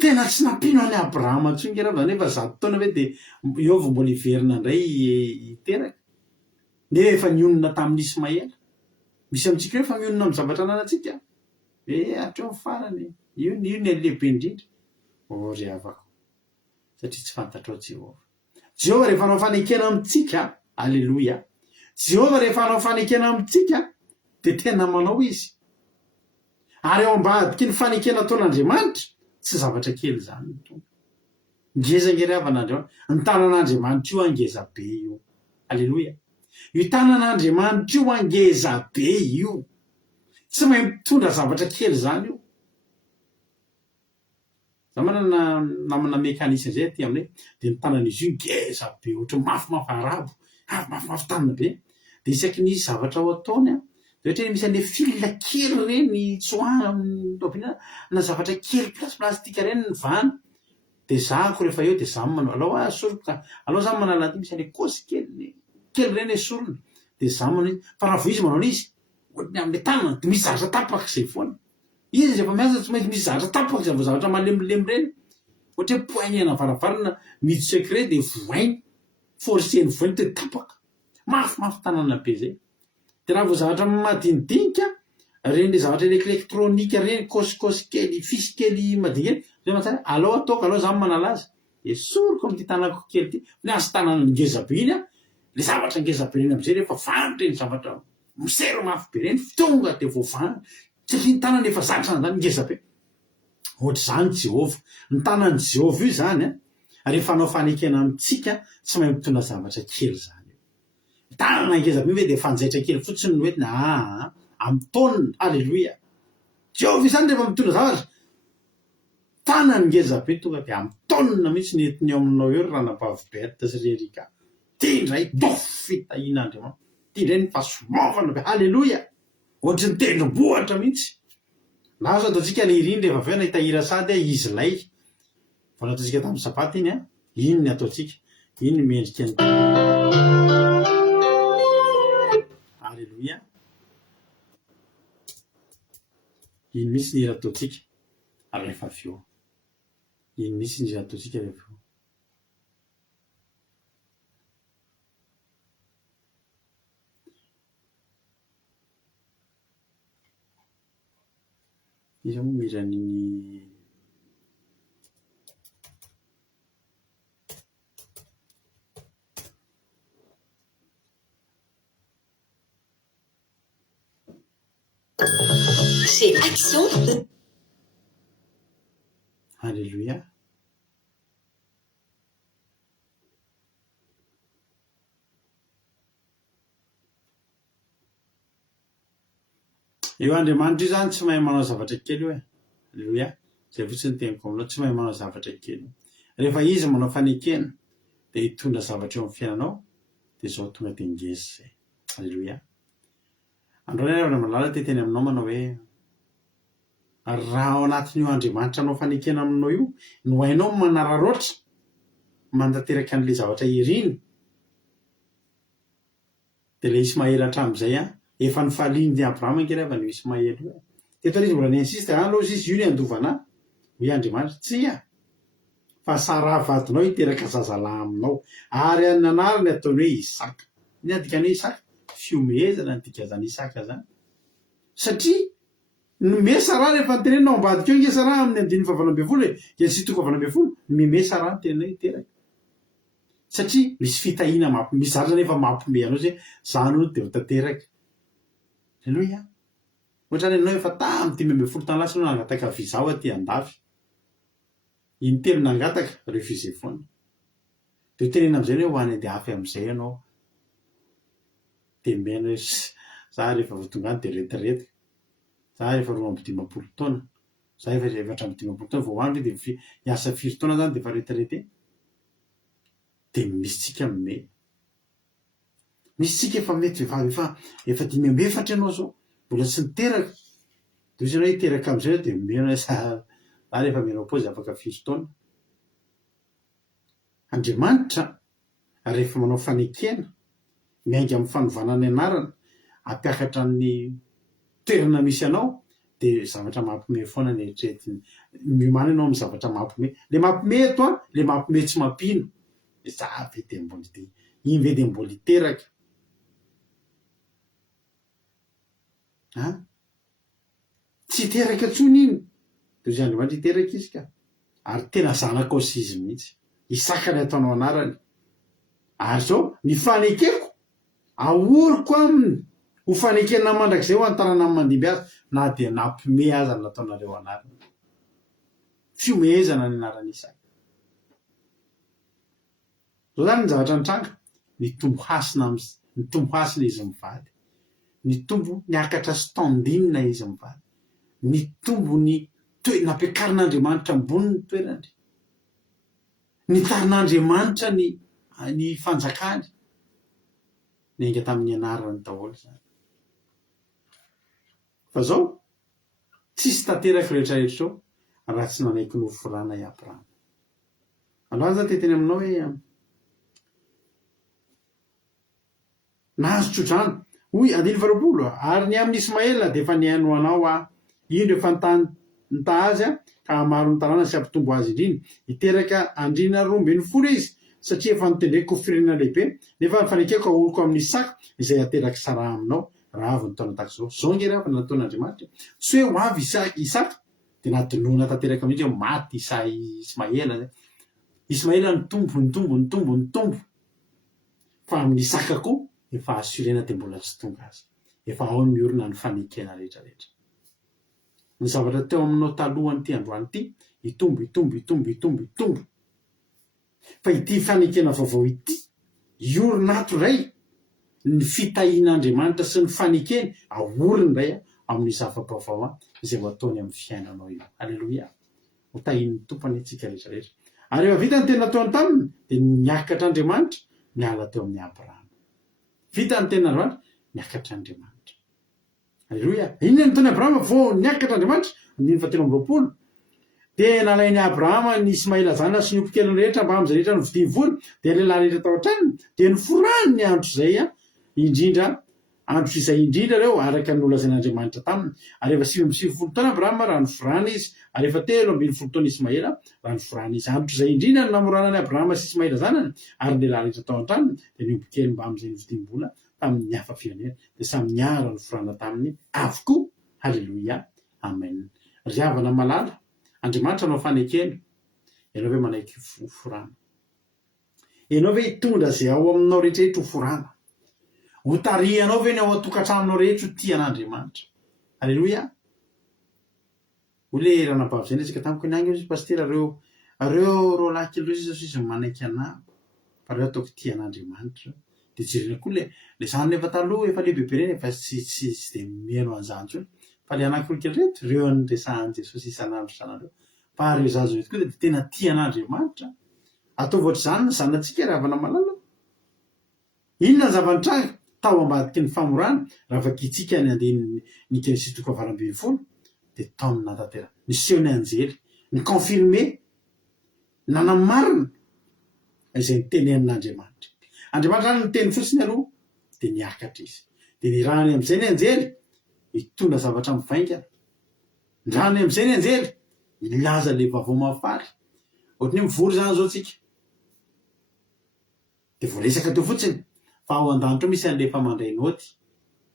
Tena tsy nampino any Abrahama ntsony ke raha nefa 100 taona ve dia eo vao mbola hiverina indray hiteraka. Nefa nionona tamin'ny Ismaela. Misy amintsika hoe fa mionona amin'ny zavatra ananantsika. Hatreo ny farany. Io ny lehibe indrindra. Ry havako. Satria tsy fantatrao Jehovah. Jehovah rehefa hanao fanekena amintsika, alleluia. Jehovah rehefa hanao fanekena amintsika dia tena manao izy. Ary ao ambadiky ny fanekena ataon'Andriamanitra tsy zavatra kely zany. Ngeza ngery havan'Andriamanitra. Ny tanan'Andriamanitra io angeza be io. Alleluia. Io tanan'Andriamanitra io angeza be io. Tsy mahay mitondra zavatra kely zany io. Za manana namana mekanisy zay aty aminay dia ny tanan'izy io ngeza be ohatra mafimafy arabo, mafimafy tanana be. Dia isaky ny zavatra ao ataony dia ohatra misy an'ilay fil kely reny tsoahana na zavatra kely plastika reny ny vana. Dia zahako rehefa eo dia za manao alao soroko alao za manala an'ity misy an'ilay kosy kely reny esorona. Dia za manao fa raha vao izy manao izy ohatry amin'ilay tanana dia misy zavatra tapaka izay foana. Izy rehefa miasa tsy maintsy misy zavatra tapaka izay zavatra malemilemy reny. Ohatra hoe poignée-na varavarana miditsy secret dia voainy forcé-ny voainy dia tapaka. Mafimafy tanana be zay. Dia raha vao zavatra madinidinika reny zavatra elektrônika reny kosy kely fisy kely madinika zay matsara alao ataoko alao za manala azy. Esoriko amin'ity tanako kely ity. Ny azy tanana ngeza be iny le zavatra ngeza be reny amin'izay rehefa vanitra reny zavatra misero mafy be reny tonga dia voavany. Satria ny tanana efa zatra zany ngeza be. Ohatra zany Jehovah. Ny tanan'i Jehovah io zany rehefa hanao fanekena amintsika tsy mahay mitondra zavatra kely zany. Tanana ngeza be dia fanjaitra kely fotsiny no hoe amin'ny taonina. Alleluia. Jehovah zany rehefa mitondra zavatra tanana ngeza be tonga dia amin'ny taonina mihitsy ny entiny aminao eo ranabavy sy rerika. Tia indray dofo fitahian'Andriamanitra. Tia indray ny fahasomovana be. Alleluia. Ohatra ny tendrombohitra mihitsy. Na so ataontsika le iriny rehefa avy eo nahitahira sady izy lay. Vao nataontsika tamin'ny sapaty iny iny ny ataontsika. Iny ny mendrika ny. Alleluia. Iny mihitsy ny hira ataontsika. rehefa avy eo iny misy ny ataontsika rehefa eo. Izy moa miran'iny Chez Action. Alléluia. Eo Andriamanitra io zany tsy mahay manao zavatra kely hoe. Alléluia. Zay fotsiny teniko aminao, tsy mahay manao zavatra kely. Rehefa izy manao fanekena dia hitondra zavatra eo amin'ny fiainanao dia zao tonga dia ngezy zay. Alléluia. Androany avy malala teteny aminao manao hoe raha ao anatin'io Andriamanitra anao fanekena aminao io no hainao manararoatra mantanteraka an'ilay zavatra iriny dia ilay Ismaely hatramin'izay efa nifaliany Abrahama ankely avy ny Ismaely hoe teto izy mbola niinsiste aloha izy io ny andovana hoe Andriamanitra tsy fa Sara vadinao hiteraka zazalahy aminao ary ny anarany ataony hoe Isaka. Ny adikany hoe Isaka fiomehezana ny dikazany Isaka zany satria nome Sara rehefa nytenenao ambadika eo nge Sara amin'ny andiny 7 dia sy toko 7 nome Sara ny tenenao hiteraka satria misy fitahina misy zatra nefa mampome anao zay zany io dia tanteraka. Alleluia. Ohatrany ianao efa tamin'ny 5 taona lasa no nangataka vizao aty andafy. Intelo nangataka refusé foana. Dia tenena amin'izay hoe ho any andafy amin'izay ianao. Dia mena hoe za rehefa tonga dia retirety. Za rehefa 20 taona. Za efa 4 taona vao hoany dia hiasa 4 taona zany dia efa retirety. Dia misy tsika me. Misy tsika efa mety efa 14 ianao zao mbola tsy niteraka. Dia izy ianao hiteraka amin'izay dia mena za rehefa menopause afaka 4 taona. Andriamanitra rehefa manao fanekena miainga amin'ny fanovana ny anarana hampiakatra ny toerana misy anao dia zavatra mampime foana ny eritreretiny. Miomana ianao amin'ny zavatra mampime. Le mampime eto le mampime tsy mampino. Za ve dia mbola dia iny ve dia mbola hiteraka. Tsy hiteraka tsony iny. Dia izy Andriamanitra hiteraka izy ka. Ary tena zanako sy izy mihitsy. Isaka ny ataonao anarany. Ary zao ny fanekeko ahoriko aminy ho fanekena mandrakizay ho antanana amin'ny mandimby azy na dia nampime aza ny nataonareo anarany. Fiomehezana ny anarany Isaka. Zao zany ny zavatra nitranga ny tombo hasina izy mivady. Ny tombo niakatra sy tandinina izy mivady. Ny tombo ny nampiakarin'Andriamanitra ambony ny toerany. Nitarin'Andriamanitra ny fanjakany. Niainga tamin'ny anarany daholo zany. Fa zao tsisy tanteraka rehetrarehetra zao raha tsy nanaiky noforana i Abrahama. Aloha za teteny aminao hoe nahazo tsodrano hoy 20 ary ny amin'ny Ismaela dia efa niaino anao iny rehefa nita azy ka hamaro ny tanàna sy hampitombo azy indriny hiteraka andrina 20 izy satria efa nitendreko firenena lehibe nefa fanekeko ahoriko amin'ny Isaka izay hateraka Sara aminao raha avy ny taona tahaka izao. Zao nge raha nataon'Andriamanitra tsy hoe ho avy Isaka dia natoloana tanteraka mihitsy maty Ismaela. Ismaela nitombo fa amin'ny Isaka koa efa assurena dia mbola tsy tonga azy. Efa ao ny miorina ny fanekena rehetrarehetra. Ny zavatra teo aminao talohany ty androany ty hitombo. Fa ity fanekena vaovao ity iorina ato ray ny fitahian'Andriamanitra sy ny fanekeny ahoriny ray amin'ny zava-baovao izay ho ataony amin'ny fiainanao io. Alleluia. Ho tahin'ny tompany antsika rehetrarehetra. Ary efa vita ny tena nataony taminy dia niakatra Andriamanitra niala teo amin'ny Abrahama. Vita ny tena Andriamanitra niakatra Andriamanitra. Alleluia. Inona ny taony Abrahama vao niakatra Andriamanitra 20 dia nalainy Abrahama ny Ismaela zany sy ny ompikeliny rehetra mba amin'izay rehetra novidiany vola dia lehilahy rehetra tao an-tranony dia niforany ny andro izay indrindra andro izay indrindra reo araka ny olazain'Andriamanitra taminy. Ary efa 5 taona Abrahama rano forana izy, ary efa 3 taona Ismaela rano forana izy. Andro izay indrindra ny namoranany Abrahama sy Ismaela zanany, ary ny lehilahy rehetra tao an-tranony dia niompy kely mba amin'izay nividim-bola tamin'ny hafa firenena, dia samy niara ny forana taminy avokoa. Halleloia, amen. Ry havana malala, Andriamanitra anao fanekena, ianao hoe manaiky forana, ianao hoe hitondra zay ao aminao rehetrarehetra ho forana, ho tarihanao ve ny ao an-tokantranonao rehetra ho tian'Andriamanitra. Halleloia. Ho le ranabavy zay resaka tamiko ny agny izy pasteur, reo lahy kely reo sisa manaiky anao fa reo ataoko tian'Andriamanitra. Dia jerena koa le zany efa taloha efa lehibe reny efa tsy dia mihaino an'izany tsony, fa le anakiroa kely reto reo ny resahan'i Jesosy isan'andro isan'andro. Fa reo zazo reto koa dia tena tian'Andriamanitra. Ataovy ohatr'izany ny zanantsika ry havana malala. Inona ny zavatra tao ambadiky ny famorana raha vakitsika ny andeha nikany sy toko avaram-biny folo dia tao amin'ny natatera niseho ny anjely ny confirme nanamarina izay nitenenin'Andriamanitra. Andriamanitra ny teny fotsiny aloha dia niakatra izy, dia nirahany amin'izay ny anjely hitondra zavatra mivaingana, nirahany amin'izay ny anjely ilaza le vaovao mahafaly. Ohatry ny mivory zany zao tsika dia voaresaka teo fotsiny fa ao an-danitra misy an'lefa mandray noty,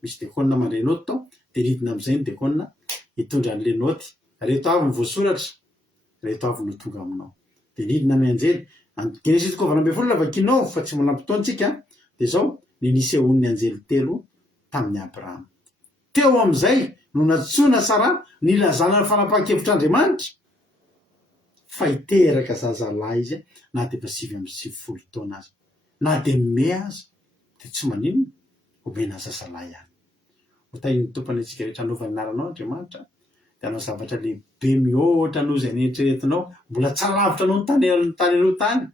misy dekona mandray noty tao dia ridina amin'izay ny dekona hitondra an'le noty. Reto avy ny voasoratra, reto avy no tonga aminao. Dia ridina amin'ny anjely. Genesis toko avaram-biny folo la vakinao fa tsy mbola ampitaontsika dia zao ny nisehon'ny anjely telo tamin'ny Abrahama. Teo amin'izay no natsoina Sara nilazana ny fanapahan-kevitr'Andriamanitra fa hiteraka zazalahy izy, na dia efa 7 taona aza, na dia mime aza dia tsy manino omena zazalahy ihany. Hotahin'ny tompony antsika rehetra anaovany anaranao Andriamanitra dia anao zavatra lehibe mihoatra noho izay nieritreretinao, mbola tsy lavitra anao ny tany aloha tany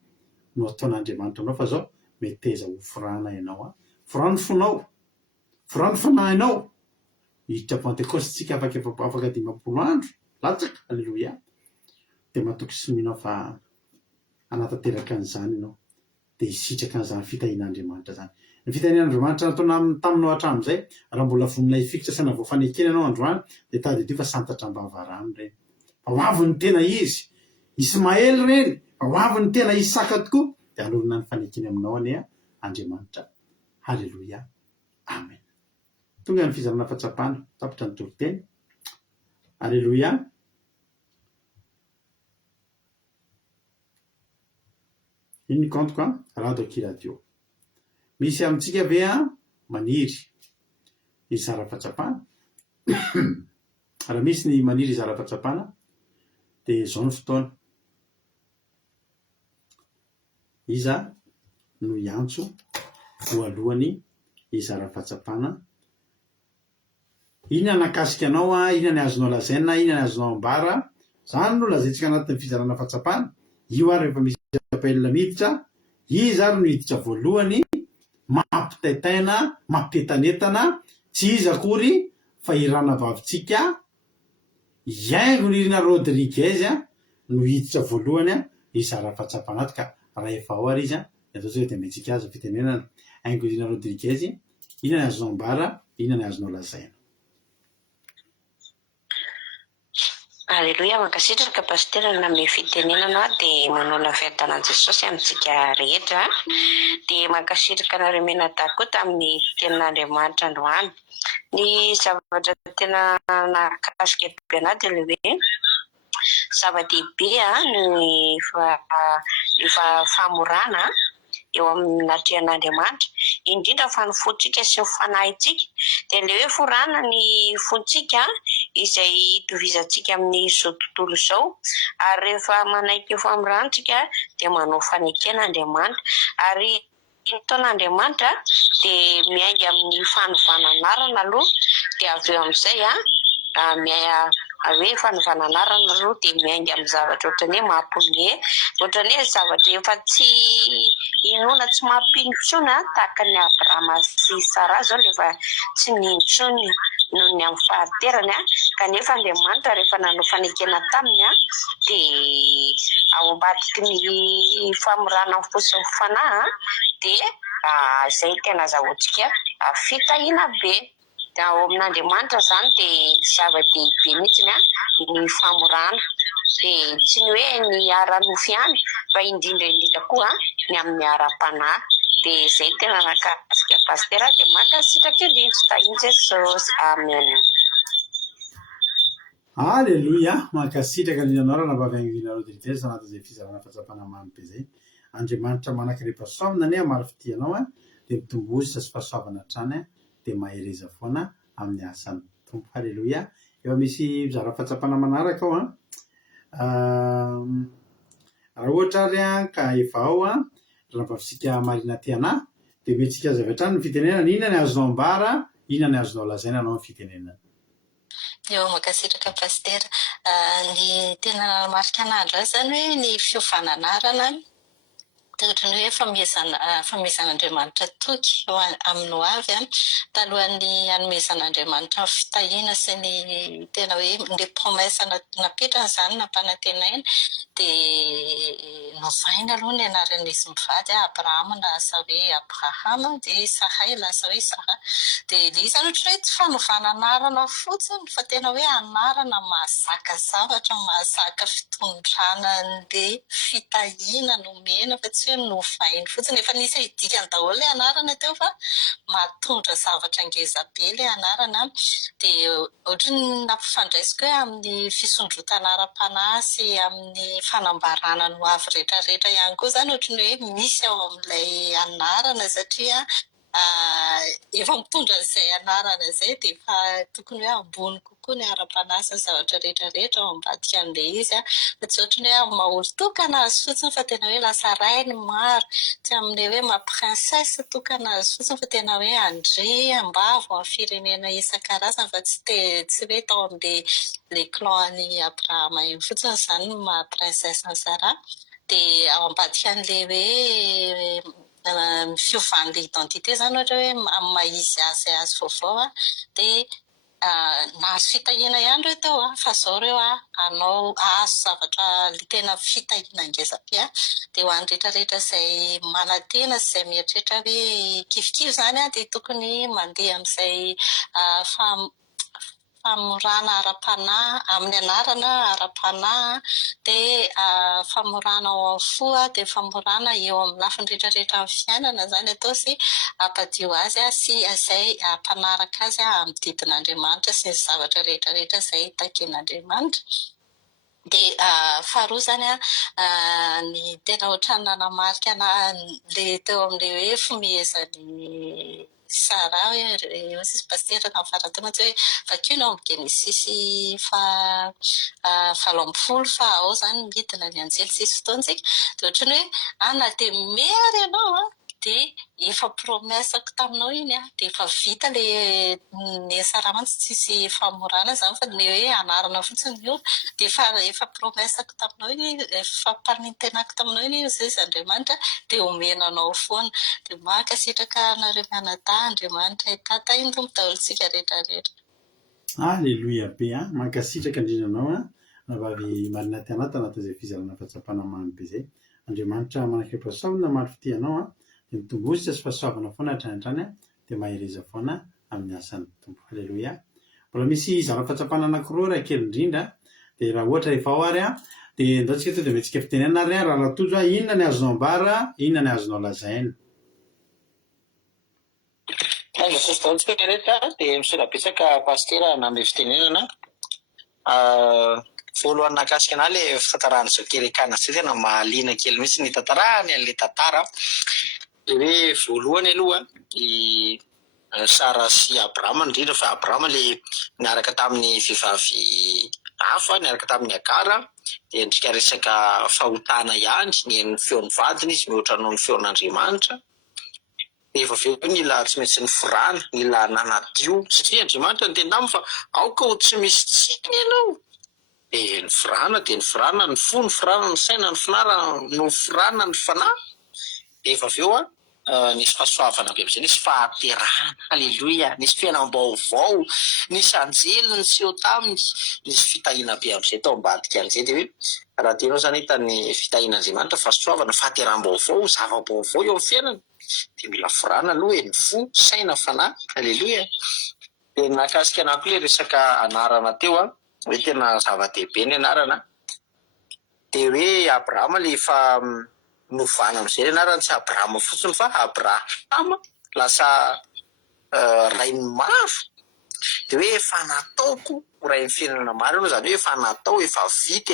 no ataon'Andriamanitra anao. Fa zao meteza ho forana ianao, forano fonao, forano fanahinao. Hiditra Pentekostsika afaka 5 andro latsaka. Halleloia. Dia matoky sominao fa anatanteraka an'izany ianao dia hisitraka an'izany fitahin'Andriamanitra zany. Ny fitahin'Andriamanitra nataona taminao hatramin'izay, raha mbola vonona hifikitra sana vao fanekena ianao androany dia tady ity fa santatra mbavarany reny. Fa ho avy ny tena izy Ismaely reny, fa ho avy ny tena Isaka tokoa dia alorina ny fanekena aminao anie Andriamanitra. Halleloia, amen. Tonga ny fizarana fahatsapana tapitra ny toriteny. Halleloia. Iny kantoko radio kiradio misy amintsika ve maniry izara fahatsapana. Raha misy ny maniry izara fahatsapana dia zao ny fotoana iza no iantso voalohany izara fahatsapana. Inona nakasika anao, inona ny azonao lazaina, inona ny azonao ambara, zany no lazaintsika anatin'ny fizarana fahatsapana. Io ary rehefa misy apelina miditra, izy ary no hiditra voalohany mampitaitaina, mampientanetana, tsy izy akory fa irana vavintsika Iaingo Nirina Rodriguez no hiditra voalohany izara fahatsapana ato. Ka raha efa ao ary izy atao hoe dia mentsika azy fitenenana Iaingo Nirina Rodriguez, inona ny azonao ambara, inona ny azonao lazaina. Aleluia, mankasitraka pasteur name fitenenana dia manao lafiatanan Jesosy amintsika rehetra. Dia mankasitraka nareo menadako tamin'ny tenin'Andriamanitra androany. Ny zavatra tena nakasika be anahy dia le hoe zava-dehibe ny famorana eo amin'ny natrehan'Andriamanitra, indrindra fa ny fontsika sy ny fanahitsika. Dia le hoe forana ny fontsika izay itovizantsika amin'izao tontolo izao, ary rehefa manaiky famorantsika dia manao faneken'Andriamanitra, ary ny taon'Andriamanitra dia miainga amin'ny fanovananarana aloha, dia avy eo amin'izay hoe fanovananarana aloha dia miainga amin'ny zavatra ohatrany hoe mampiomehy, ohatrany hoe zavatra efa tsy inona tsy mampintsona tahaka ny Abrahama sy Sara zao rehefa tsy nintsony noho ny amin'ny fahaterany. Kanefa Andriamanitra rehefa nanao fanekena taminy dia ao ambadiky ny famorana ny fosiny fanahy dia izay tena azahoantsika fitahiana be. Dia ao amin'Andriamanitra zany dia zava-dehibe mihitsiny ny famorana. Dia tsy ny hoe ny ara-nofy ihany fa indrindra indrindra koa ny amin'ny ara-panahy. Dia izay tena nakasika pastera dia mankasitraka indrindra. Fitahiana Jesosy. Amen. Aleloia, mankasitraka ny ianao raha nampavainginareo diritere sanaty izay fizarana fahatsapana mamy be zay. Andriamanitra manankirehepasoavana ane maro fitianao dia mitombozy sy fahasoavana hatrany dia mahereza foana amin'ny asany tompo. Aleloia. Eo misy mizara fahatsapana manaraka ao raha ohatra ary ka efa ao raha nampafisika marina tiana dia metsika aza avy hatrany ny fitenenana. Inona ny azonao ambara, inona ny azonao lazaina anao ny fitenenana? Eo makasitraka pastera, ny tena marika an'andro azy zany hoe ny fiofananarana dia ohatran'ny hoe fanomezan'Andriamanitra toky amin'ny ho avy talohan'ny hanomezan'Andriamanitra fitahiana sy ny tena hoe ny promesse napetrany zany nampanantenaina dia novaina aloha ny anaran'izy mivady Abrahama lasa hoe Abrahama dia Sarai lasa hoe Sara. Dia ilay zany ohatra hoe tsy fanovananarana fotsiny fa tena hoe anarana mahazaka zavatra, mahazaka fitondrana an'ilay fitahiana nomena fa tsy hoe novainy fotsiny. Efa nisy dikany daholo ilay anarana teo fa mahatondra zavatra ngeza be ilay anarana. Dia ohatra ny nampifandraisiko hoe amin'ny fisondrotana ara-panahy sy amin'ny fanambarana ny ho avy rehetrarehetra ihany koa zany ohatra ny hoe misy ao amin'ilay anarana satria efa mitondra izay anarana izay dia efa tokony hoe ambony kokoa ny ara-panahy sy zavatra rehetrarehetra ao ambadika an'ilay izy fa tsy ohatra ny hoe maolo-tokana azy fotsiny fa tena hoe lasa rainy maro, tsy amin'ilay hoe maha-princesse tokana azy fotsiny fa tena hoe andre ambavo amin'ny firenena isan-karazany fa tsy hoe tao amin'ilay clan any Abrahama iny fotsiny zany no maha-princesse ny Sara. Dia ao ambadika an'ilay hoe fiovan'ilay identité zany ohatra hoe mahizy azy vaovao dia nahazo fitahiana ihany reo teo fa zao reo anao azo zavatra tena fitahiana ngeza-be dia ho an'ny rehetrarehetra izay manantena sy izay mieritreritra hoe kifikivy zany dia tokony mandeha amin'izay famorana ara-panahy amin'ny anarana ara-panahy dia famorana ao amin'ny fo dia famorana eo amin'ny lafiny rehetrarehetra amin'ny fiainana zany atao sy ampadio azy sy izay ampanaraka azy amin'ny didin'Andriamanitra sy ny zavatra rehetrarehetra izay taken'Andriamanitra. Dia faharoa zany ny tena ohatrany nanamarika le teo amin'ilay hoe fomehezan'ny Sara hoe sisy pastera na farantaona tsy hoe vakio ao amin'ny Genesisy 7:20 fa ao zany midina ny anjely sisy fotoantsika dia ohatrany hoe na dia mery ianao dia efa promesako taminao iny dia efa vita ny Sara mantsy tsisy famorana zany fa ny hoe anarana fotsiny io dia efa promesako taminao iny efa panintenako taminao iny izay Andriamanitra dia omenanao foana. Dia mankasitraka anareo mianadahy Andriamanitra tata iny tompo daholotsika rehetrarehetra. Aleloia be mankasitraka indrindra anao navavy marina tiana tanaty izay fizarana fahatsapana mamy be zay. Andriamanitra manankirehepasoavana maro fitianao dia mitombositra sy fahasoavana foana hatrany hatrany dia mahereza foana amin'ny asan'ny tompo. Aleloia. Mbola misy zara fahatsapana anankiroa raha kely indrindra dia raha ohatra efa ao ary dia ndaontsika to dia mentsika fitenenana ary raha ratojo inona ny azonao ambara, inona ny azonao lazaina? Aizasositaontsika rehetra dia misonabetsaka pastera nanome fitenenana voalohany nakasika ana ilay fitantarana izao kerekana izay tena mahaliana kely mihitsy ny tantarany an'ilay tantara dia hoe voalohany aloha i Sara sy Abrahama indrindra fa Abrahama ilay niaraka tamin'ny vehivavy hafa niaraka tamin'ny Agara dia endrika resaka fahotana ihany ny feon'ny vadiny izy mihoatra noho ny feon'Andriamanitra. Dia efa aveo nila tsy maintsy ny forana nila nanadio satria Andriamanitra ny teny taminy fa aoka ho tsy misy tsikiny ianao dia ny forana ny fo ny forana ny saina ny finara no forana ny fanahy. Dia efa aveo nisy fahasoavana be am'izay, nisy fahaterana, halleloia, nisy fiainam-baovao, nisy anjely sy eo taminy, nisy fitahiana be am'izay tao ambadika an'izay. De hoe raha tianao zany hitany fitahian'Andriamanitra, fahasoavana, fahateram-baovao, zava-baovao eo amin'ny fiainana, de mila forana aloha ny fo, saina, fanahy, halleloia. De nakasika anahy koa le resaka anarana teo hoe tena zava-dehibe ny anarana. De hoe Abrahama le efa novana am'izay anarany, tsy Abrahama fotsiny fa Abrahama, lasa rainy maro. De hoe efa nataoko rainy fiainana maro aloha, zany hoe efa natao, efa vita,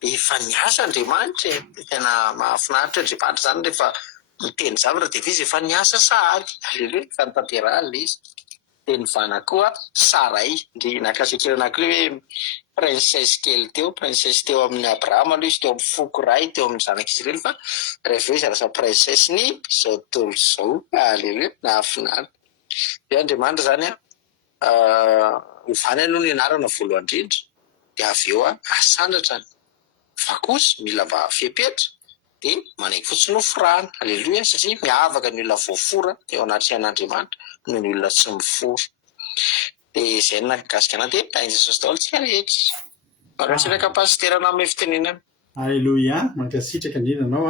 efa niasa Andriamanitra. Tena mahafinaritra Andriamanitra zany rehefa miteny zavatra de izy efa niasa sahady, halleloia, fa nitanterahany le izy. De nivana koa Saray, ndry nakasikelana koa hoe princesse kely teo, princesse teo amin'ny Abrahama aloha izy, teo amin'ny foko ray, teo amin'ny zanak'izy ireny, fa rehefa hoe izy lasa princesse ny zao tontolo zao, halleloia, nahafinaritra. De Andriamanitra zany ivany aloha ny anarana voalohany indrindra, de avy eo asandratrany, fa kosa mila mba fipetra de manaiky fotsiny ho forana, halleloia, satria miavaka ny olona voafora eo anaty an'Andriamanitra noho ny olona tsy mifora. De zay no nakasika anahy, de tain'i Jesosy daholo tsika rehetra. Mankasitraka pasitera anahy amin'ny fitenenana. Halleloia, mankasitraka indrindra anao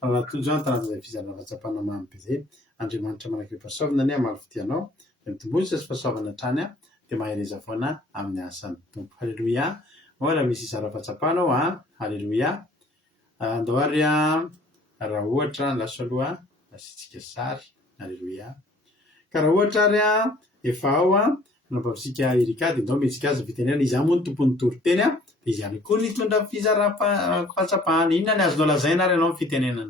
raha tojo tanàn'izay fizarana fahatsapana mamy be zay. Andriamanitra manaky pasaovana ny maro fitianao, de mitombonitra sy pasaovana hatrany de mahereza foana amin'ny asan'ny tompo. Halleloia. Raha misy zara-pahatsapana halleloia. Andao ary raha ohatra laso aloha asitsika sary, halleloia. Ka raha ohatra ary efa ao nampavisika Erika de ndao metsika azy fitenena, izy moa ny tompon'ny toriteny de izy ihany koa nitondra fizara-pahatsapahana. Inona ny azonao lazaina ary ianao fitenenana?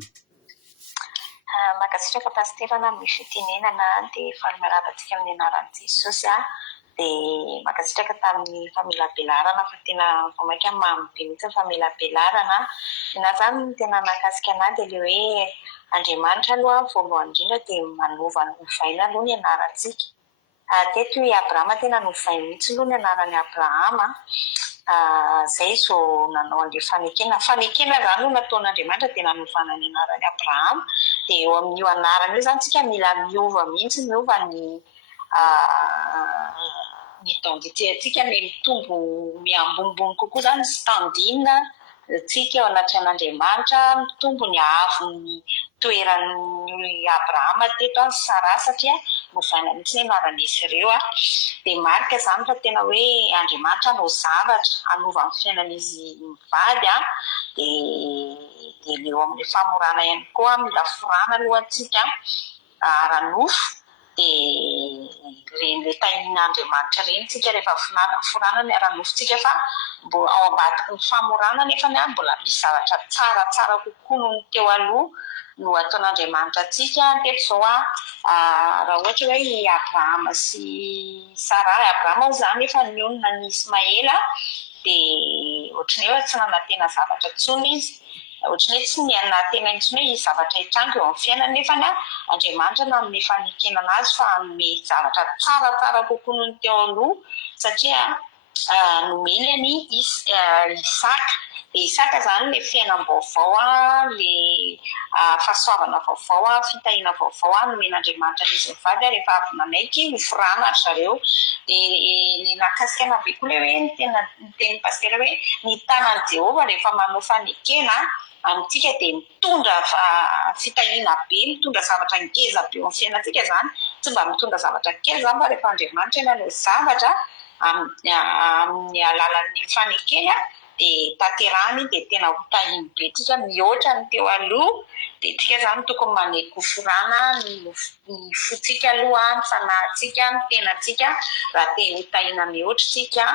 Mankasitraka pasiterana amin'ny fitenenana dia fanomiarantsika amin'ny anaran'i Jesosy dia mankasitraka tamin'ny famelabelarana fa tena vomaika mamy be mihitsy ny famelabelarana. Na zany no tena nakasika anahy dia ilay hoe Andriamanitra aloha voalohany indrindra dia manova novaina aloha ny anarantsika. Teto hoe Abrahama tena novaina mihitsy aloha ny anarany Abrahama. Zay zo nanao an'ilay fanekena zany no nataon'Andriamanitra dia nanovana ny anarany Abrahama. Dia eo amin'io anarana io zany tsika mila miova mihitsy, miova ny identité antsika, mitombo miambonimbony kokoa zany sy tandinina tsika ao anatin'Andriamanitra, mitombo ny ahavon'ny toeran'ny Abrahama teto Sara, satria novaina mihitsy ny anaran'izy ireo. Dia marika zany fa tena hoe Andriamanitra no zavatra hanova amin'ny fiainan'izy mivady dia leo amin'ny famorana ihany koa mila forana aloha antsika ara-nofo. Dia reny tahin'Andriamanitra reny tsika rehefa forana ny ara-nofontsika, fa ao ambadiky ny famorana nefa mbola misy zavatra tsaratsara kokoa no teo aloha no ataon'Andriamanitra antsika. Teto zao raha ohatra hoe Abrahama sy Sara, Abrahama zany efa nionona ny Ismaela dia ohatrany hoe tsy nanantena zavatra intsony izy, ohatrany hoe tsy nianantena intsony hoe zavatra hitrango eo amin'ny fiainana, nefa Andriamanitra nanome fanekena anazy fa hanome zavatra tsaratsara kokoa no teo aloha, satria nomeny ny Isaka. Dia Isaka zany le fiainam-baovao, le fahasoavana vaovao, fitahiana vaovao nomen'Andriamanitra izy mivady rehefa avy nanaiky noforana ry zareo. Dia ny nakasika anahy be koa le hoe niteny pasitera hoe ny tanan'i Jehovah rehefa manao fanekena amintsika dia mitondra fitahiana be, mitondra zavatra ngeza be amin'ny fiainantsika zany, tsy mba mitondra zavatra kely zany fa rehefa Andriamanitra nanao zavatra amin'ny alalan'ny fanekena dia tanterahany dia tena ho tahiny be tsika mihoatra ny teo aloha. Dia tsika zany tokony manaiky ho forana ny fotsika aloha, ny fanahintsika, ny tenantsika raha te ho tahina mihoatra tsika,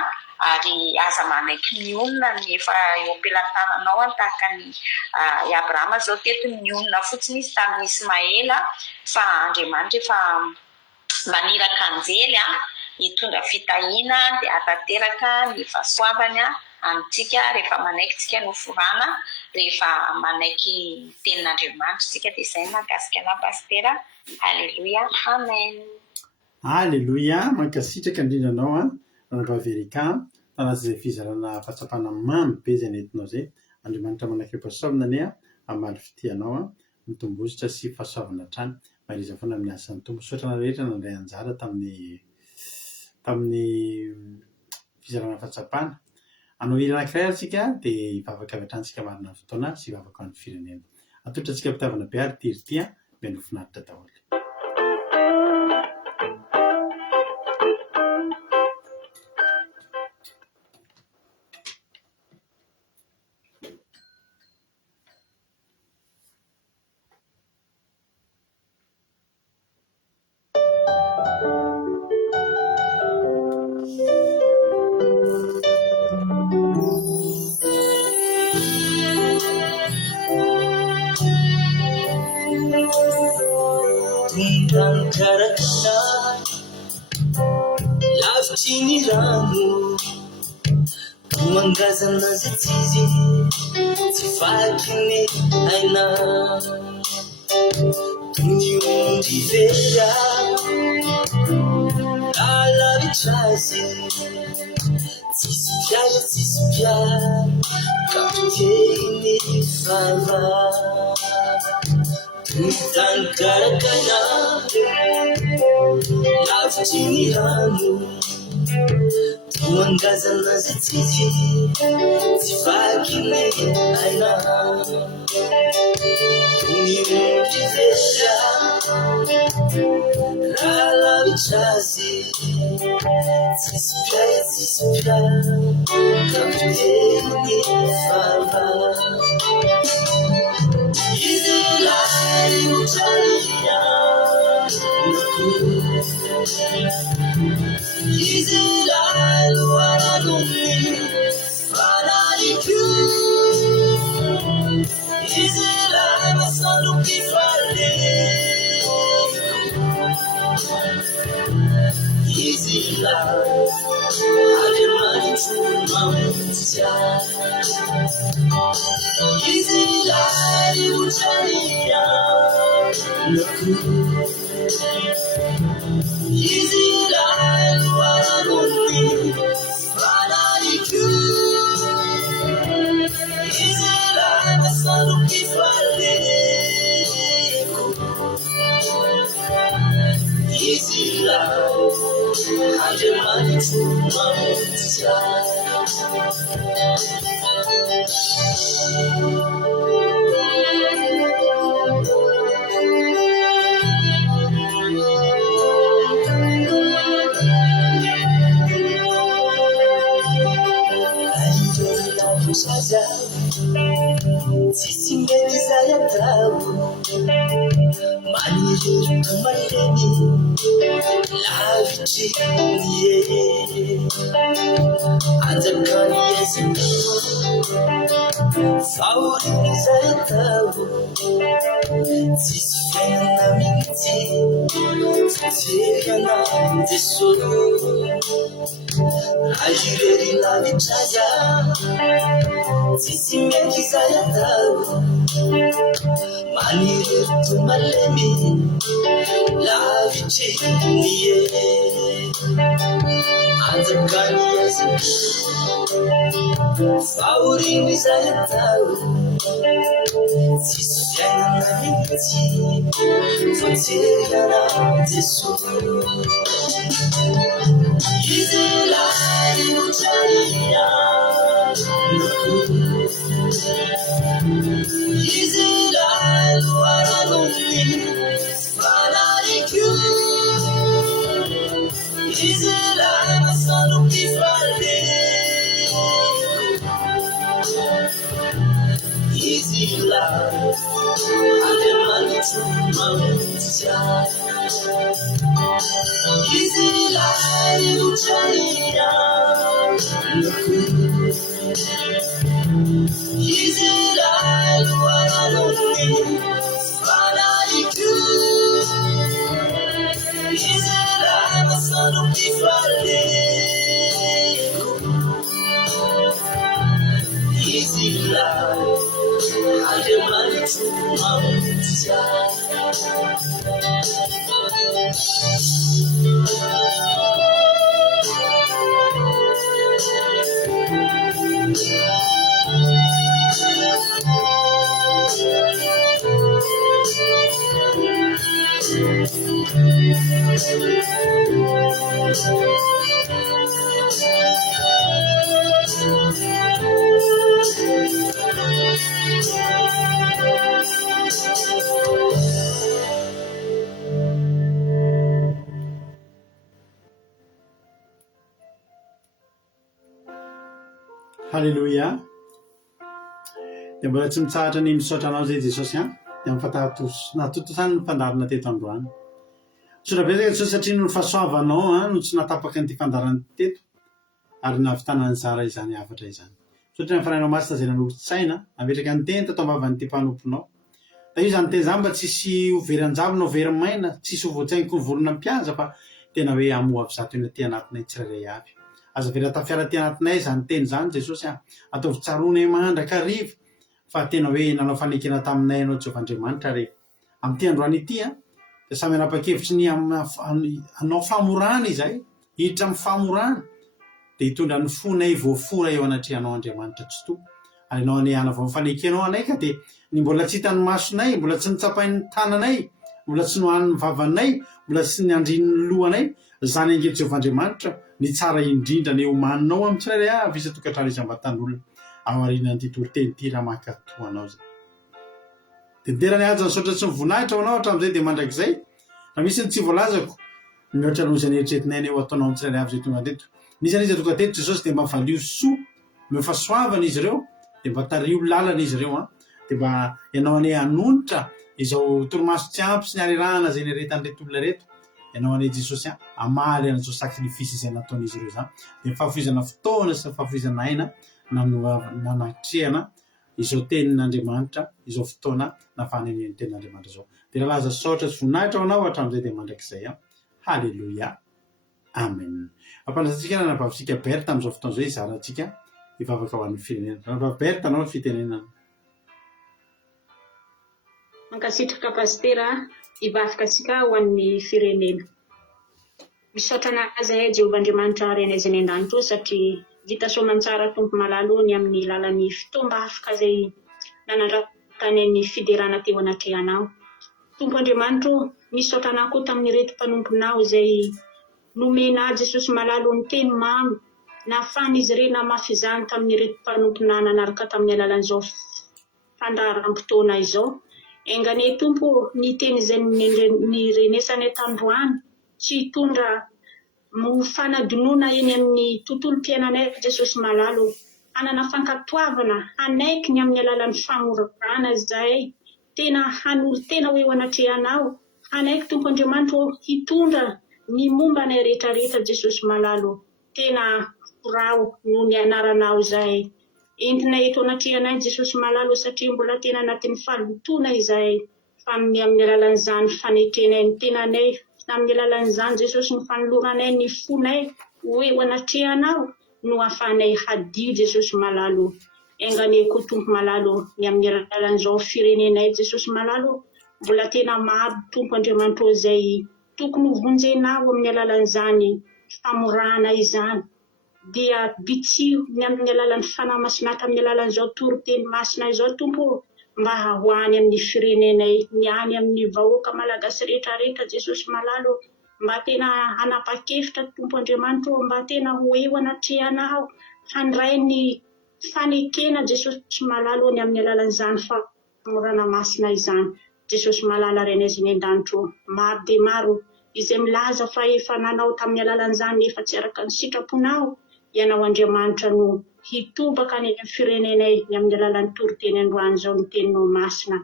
ary aza manaiky mionona ny efa eo am-pelantananao tahaka ny Abrahama zao teto mionona fotsiny izy tamin'ny Ismaela, fa Andriamanitra efa maniraka anjely hitondra fitahiana dia hatanteraka ny fahasoavany amintsika rehefa manaiky tsika no forana, rehefa manaiky tenin'Andriamanitra tsika. Dia izay mahakasika anahy pasitera. Halleluia, amen. Halleluia, mankasitraka indrindra anao Rabaverika tanatin'izay fizarana fahatsapana mamy be izay nentinao zay. Andriamanitra manaiky pasaovina ny amaly fitianao mitombositra sy fahasoavana trany mariza foana amin'ny asan'ny tombo sotrana rehetra nandray anjara tamin'ny fizarana fahatsapana anao hira anankiray atsika dia hivavaka avy hatranytsika marina fotoana sy hivavaka amin'ny firenena atotra antsika mpitavana be ary tiry mba nofinaritra daholo. Lavitry rano mangazana zitsizy tsy vaky ny aina ny omby vera alavitrazy tsisy pia kapiteny fava tany karakana lavitry ny rano mangazana zitsizy tsy vaky ny aina ny omby vera alavitrazy tsisy pia kapiteny fava izy lai utralia izy lai luaralumi falaliku izy lai masaluki fale izy lai alemani tumamutia izy lai uchalia izy lai luaralumi falaliku izy lai masaluki faleku izy lai alemani tumamutia Saja sisi ngeli saya tahu maniri tumaleni lavitri niye anjakani yesu sauri saya tahu sisi fena miti tirana tesoro ajireri lavitraja sisi mengi saya tahu maniri tumalemi lavitri niye anjakani yesu sauri saya tahu sisi fena miti tirana tesoro izy lai uchalia izy lai luaralumi falaliku izy lai masaluki fale izy lai alemani tumamutia izy lai uchalia izy lai luaralumi falaliku izy lai masaluki faleku izy lai alemani tumamutia Halleluia. Dia mbola tsy mitsahatra ny misaotra anao zay Jesosy dia natontosany ny fandarina teto androany. Misaotra betsaka Jesosy satria no fahasoavanao no tsy natapaka nyity fandarana teto ary nahavitana ny zara izany hafatra izany. Misaotra ny fanahinao masina zay nanolotsaina ametraka ny teny tato ambavan'ity mpanomponao. Da io zany teny zany mba tsisy overanjavona overamaina, tsisy voatsaingo vorona mpihaza fa tena hoe amoha avizato eny aty anatinay tsirairay avy. Aza vera tafiara aty anatinay zany teny zany Jesosy ataovy tsaronay mandraka riva fa tena hoe nanao fanekena taminay anao Jehovandriamanitra rehefa amin'ity androany ity dia samy anapa-kevitry ny anao famorana izay hiditra amin'ny famorana dia hitondra ny fonay voafora eo anatrehanao Andriamanitra tsy toa ary anao anehana vao mifanekenao anay ka dia ny mbola tsy hitan'ny masonay, mbola tsy nitsapain'ny tananay, mbola tsy nohan'ny vavanay, mbola tsy niandrin'ny lohanay zany ange Jehovandriamanitra ny tsara indrindra ny omaninao amin'ny tsirairay avy isa-tokantrano isam-batan'olona ao aorianan'ity toriteny ity raha mankatoa anao zay. Dia niterany aja ny saotra tsy mivonahitra ho anao hatramin'izay dia mandrakizay raha misy ny tsy voalazako mihoatra lozany eritreretinay eo ataonao amin'ny tsirairay avy zay tonga teto. Nisy izy tonga teto Jesosy dia mba valio soa, mba fahasoavana izy ireo, dia mba tario lalana izy ireo dia mba ianao ane hanonitra izao torimaso tsy ampy sy ny harerahana zay neretan'ireto olona reto. Ianao ane Jesosy amaly an'izao sakrifisy izay nataon'izy ireo zany dia fahafoizana fotoana sy fahafoizana aina nanatrehana izao tenin'Andriamanitra izao fotoana nafaneneny tenin'Andriamanitra izao. Dia raha laza saotra sy voninahitra ho anao hatramin'izay dia mandrakizay. Halleluia. Amen. Ampanazantsika nanabavitsika Berta amin'izao fotoana izao izarantsika hivavaka ho an'ny firenena. Nanabavy Berta anao ny fitenenana. Mankasitraka pastera hivavaka antsika ho an'ny firenena. Misaotra anazy Jehovandriamanitra renezay ny an-danitro satria vita soamantsara tompo malalo ny amin'ny lalan'ny fitomba afaka izay nanandrakany ny fiderana teo anatrehanao. Tompo Andriamanitro, misaotra anao koa tamin'ny reto mpanomponao izay nomena Jesosy malalo ny teny mamy nahafahan'izy ireny namafy izany tamin'ny reto mpanomponao nanaraka tamin'ny alalan'izao fandaharam-potoana izao. Engane tompo ny teny izay nirenesany tandroany tsy hitondra fanadinoana eny amin'ny tontolo mpiainanay Jesosy malalo, hanana fankatoavana hanaiky ny amin'ny alalan'ny famorana izay tena hanolo tena hoe ho anatrehanao, hanaiky tompo Andriamanitro hitondra ny momba nay rehetrarehetra Jesosy malalo, tena rao no ny anaranao izay entinay eto anatrehanay Jesosy malalo satria mbola tena anatin'ny fahalotona izay fa amin'ny alalan'izany fanetrenay ny tenanay, amin'ny alalan'izany Jesosy ny fanoloranay ny fonay hoe ho anatrehanao no ahafahanay hadio Jesosy malalo. Engane koa tompo malalo ny amin'ny alalan'izao firenenay Jesosy malalo, mbola tena maro tompo Andriamanitro izay tokony ho vonjenao amin'ny alalan'izany famorana izany. Dia bitsio ny amin'ny alalan'ny fanahy masinaka amin'ny alalan'izao toriteny masina izao tompo mba hoany amin'ny firenenay, ny any amin'ny vahoaka malagasy rehetrarehetra Jesosy malalo, mba tena hanapa-kevitra tompo Andriamanitro, mba tena hoe ho anatrehanao handray ny fanekena Jesosy malalo ny amin'ny alalan'izany famorana masina izany. Jesosy malala renezay ny an-danitro, maro dia maro izay milaza fa efa nanao tamin'ny alalan'izany efa tsy araka ny sitraponao. Ianao Andriamanitra no hitobaka ny firenenay ny amin'ny alalan'ny toriteny androany izao ny teninao masina.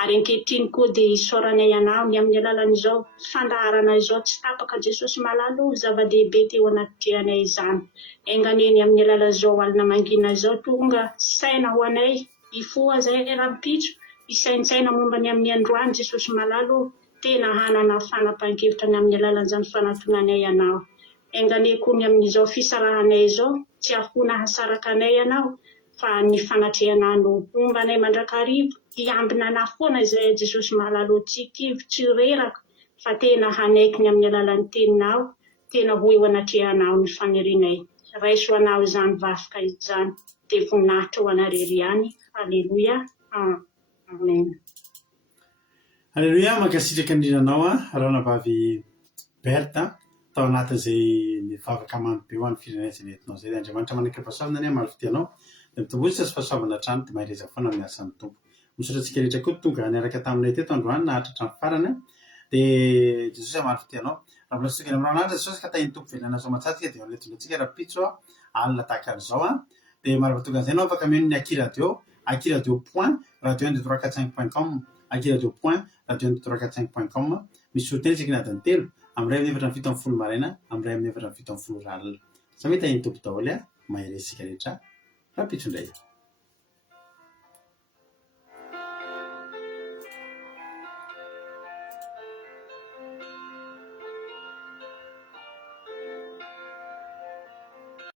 Ary ankehitriny koa dia isaoranay ianao ny amin'ny alalan'izao fandaharana izao tsy tapaka Jesosy malalo, zava-dehibe teo anatrehanay izany. Enganeny amin'ny alalan'izao alina mangina izao tonga saina ho anay hifoha izay rampitso, hisaintsaina momba ny amin'ny androany Jesosy malalo, tena hanana fanapahan-kevitra ny amin'ny alalan'izany fanatonanay ianao. Engane koa ny amin'izao fisarahanay izao tsy ahona hasaraka anay ianao fa ny fanatrehanao no ombanay mandrakarivo, hiambina na foana izay Jesosy malalo tsy kivy tsy reraka fa tena hanaiky ny amin'ny alalan'ny teninao, tena hoe ho anatrehanao ny fanerinay. Raiso anao izany vavaka izany dia voninahitra ho anarery ihany. Halleluia. Amen. Halleluia. Mankasitraka indrindra anao ranavavy Berta tao anatin'izay mivavaka mamy be ho an'ny firenena izay nentinao izay. Dia Andriamanitra manaiky fahasoavana any amin'ny fitianao dia mitomboisa sy fahasoavana hatrany dia mahirezaka foana amin'ny asan'ny tompo. Misaotra antsika rehetra koa tonga niaraka taminay teto androany nahatra hatramin'ny farany dia Jesosy amaly fitianao. Raha mbola sitokana aminao an'andro Jesosy ka tahiny tompo velona soa matsatsika dia letondrantsika rapitso alina tahaka an'izao dia maravitonga an'izay anao afaka mino ny akiradio point radio 1 2 3 4 5.com akiradio point radio 1 2 3 4 5.com misy hotely isaka ny adiny telo amin'ny 2:07 maraina amin'ny 2:07 alina. Sa mety tahiny tompo daholo mahirezika rehetra rapitso indray.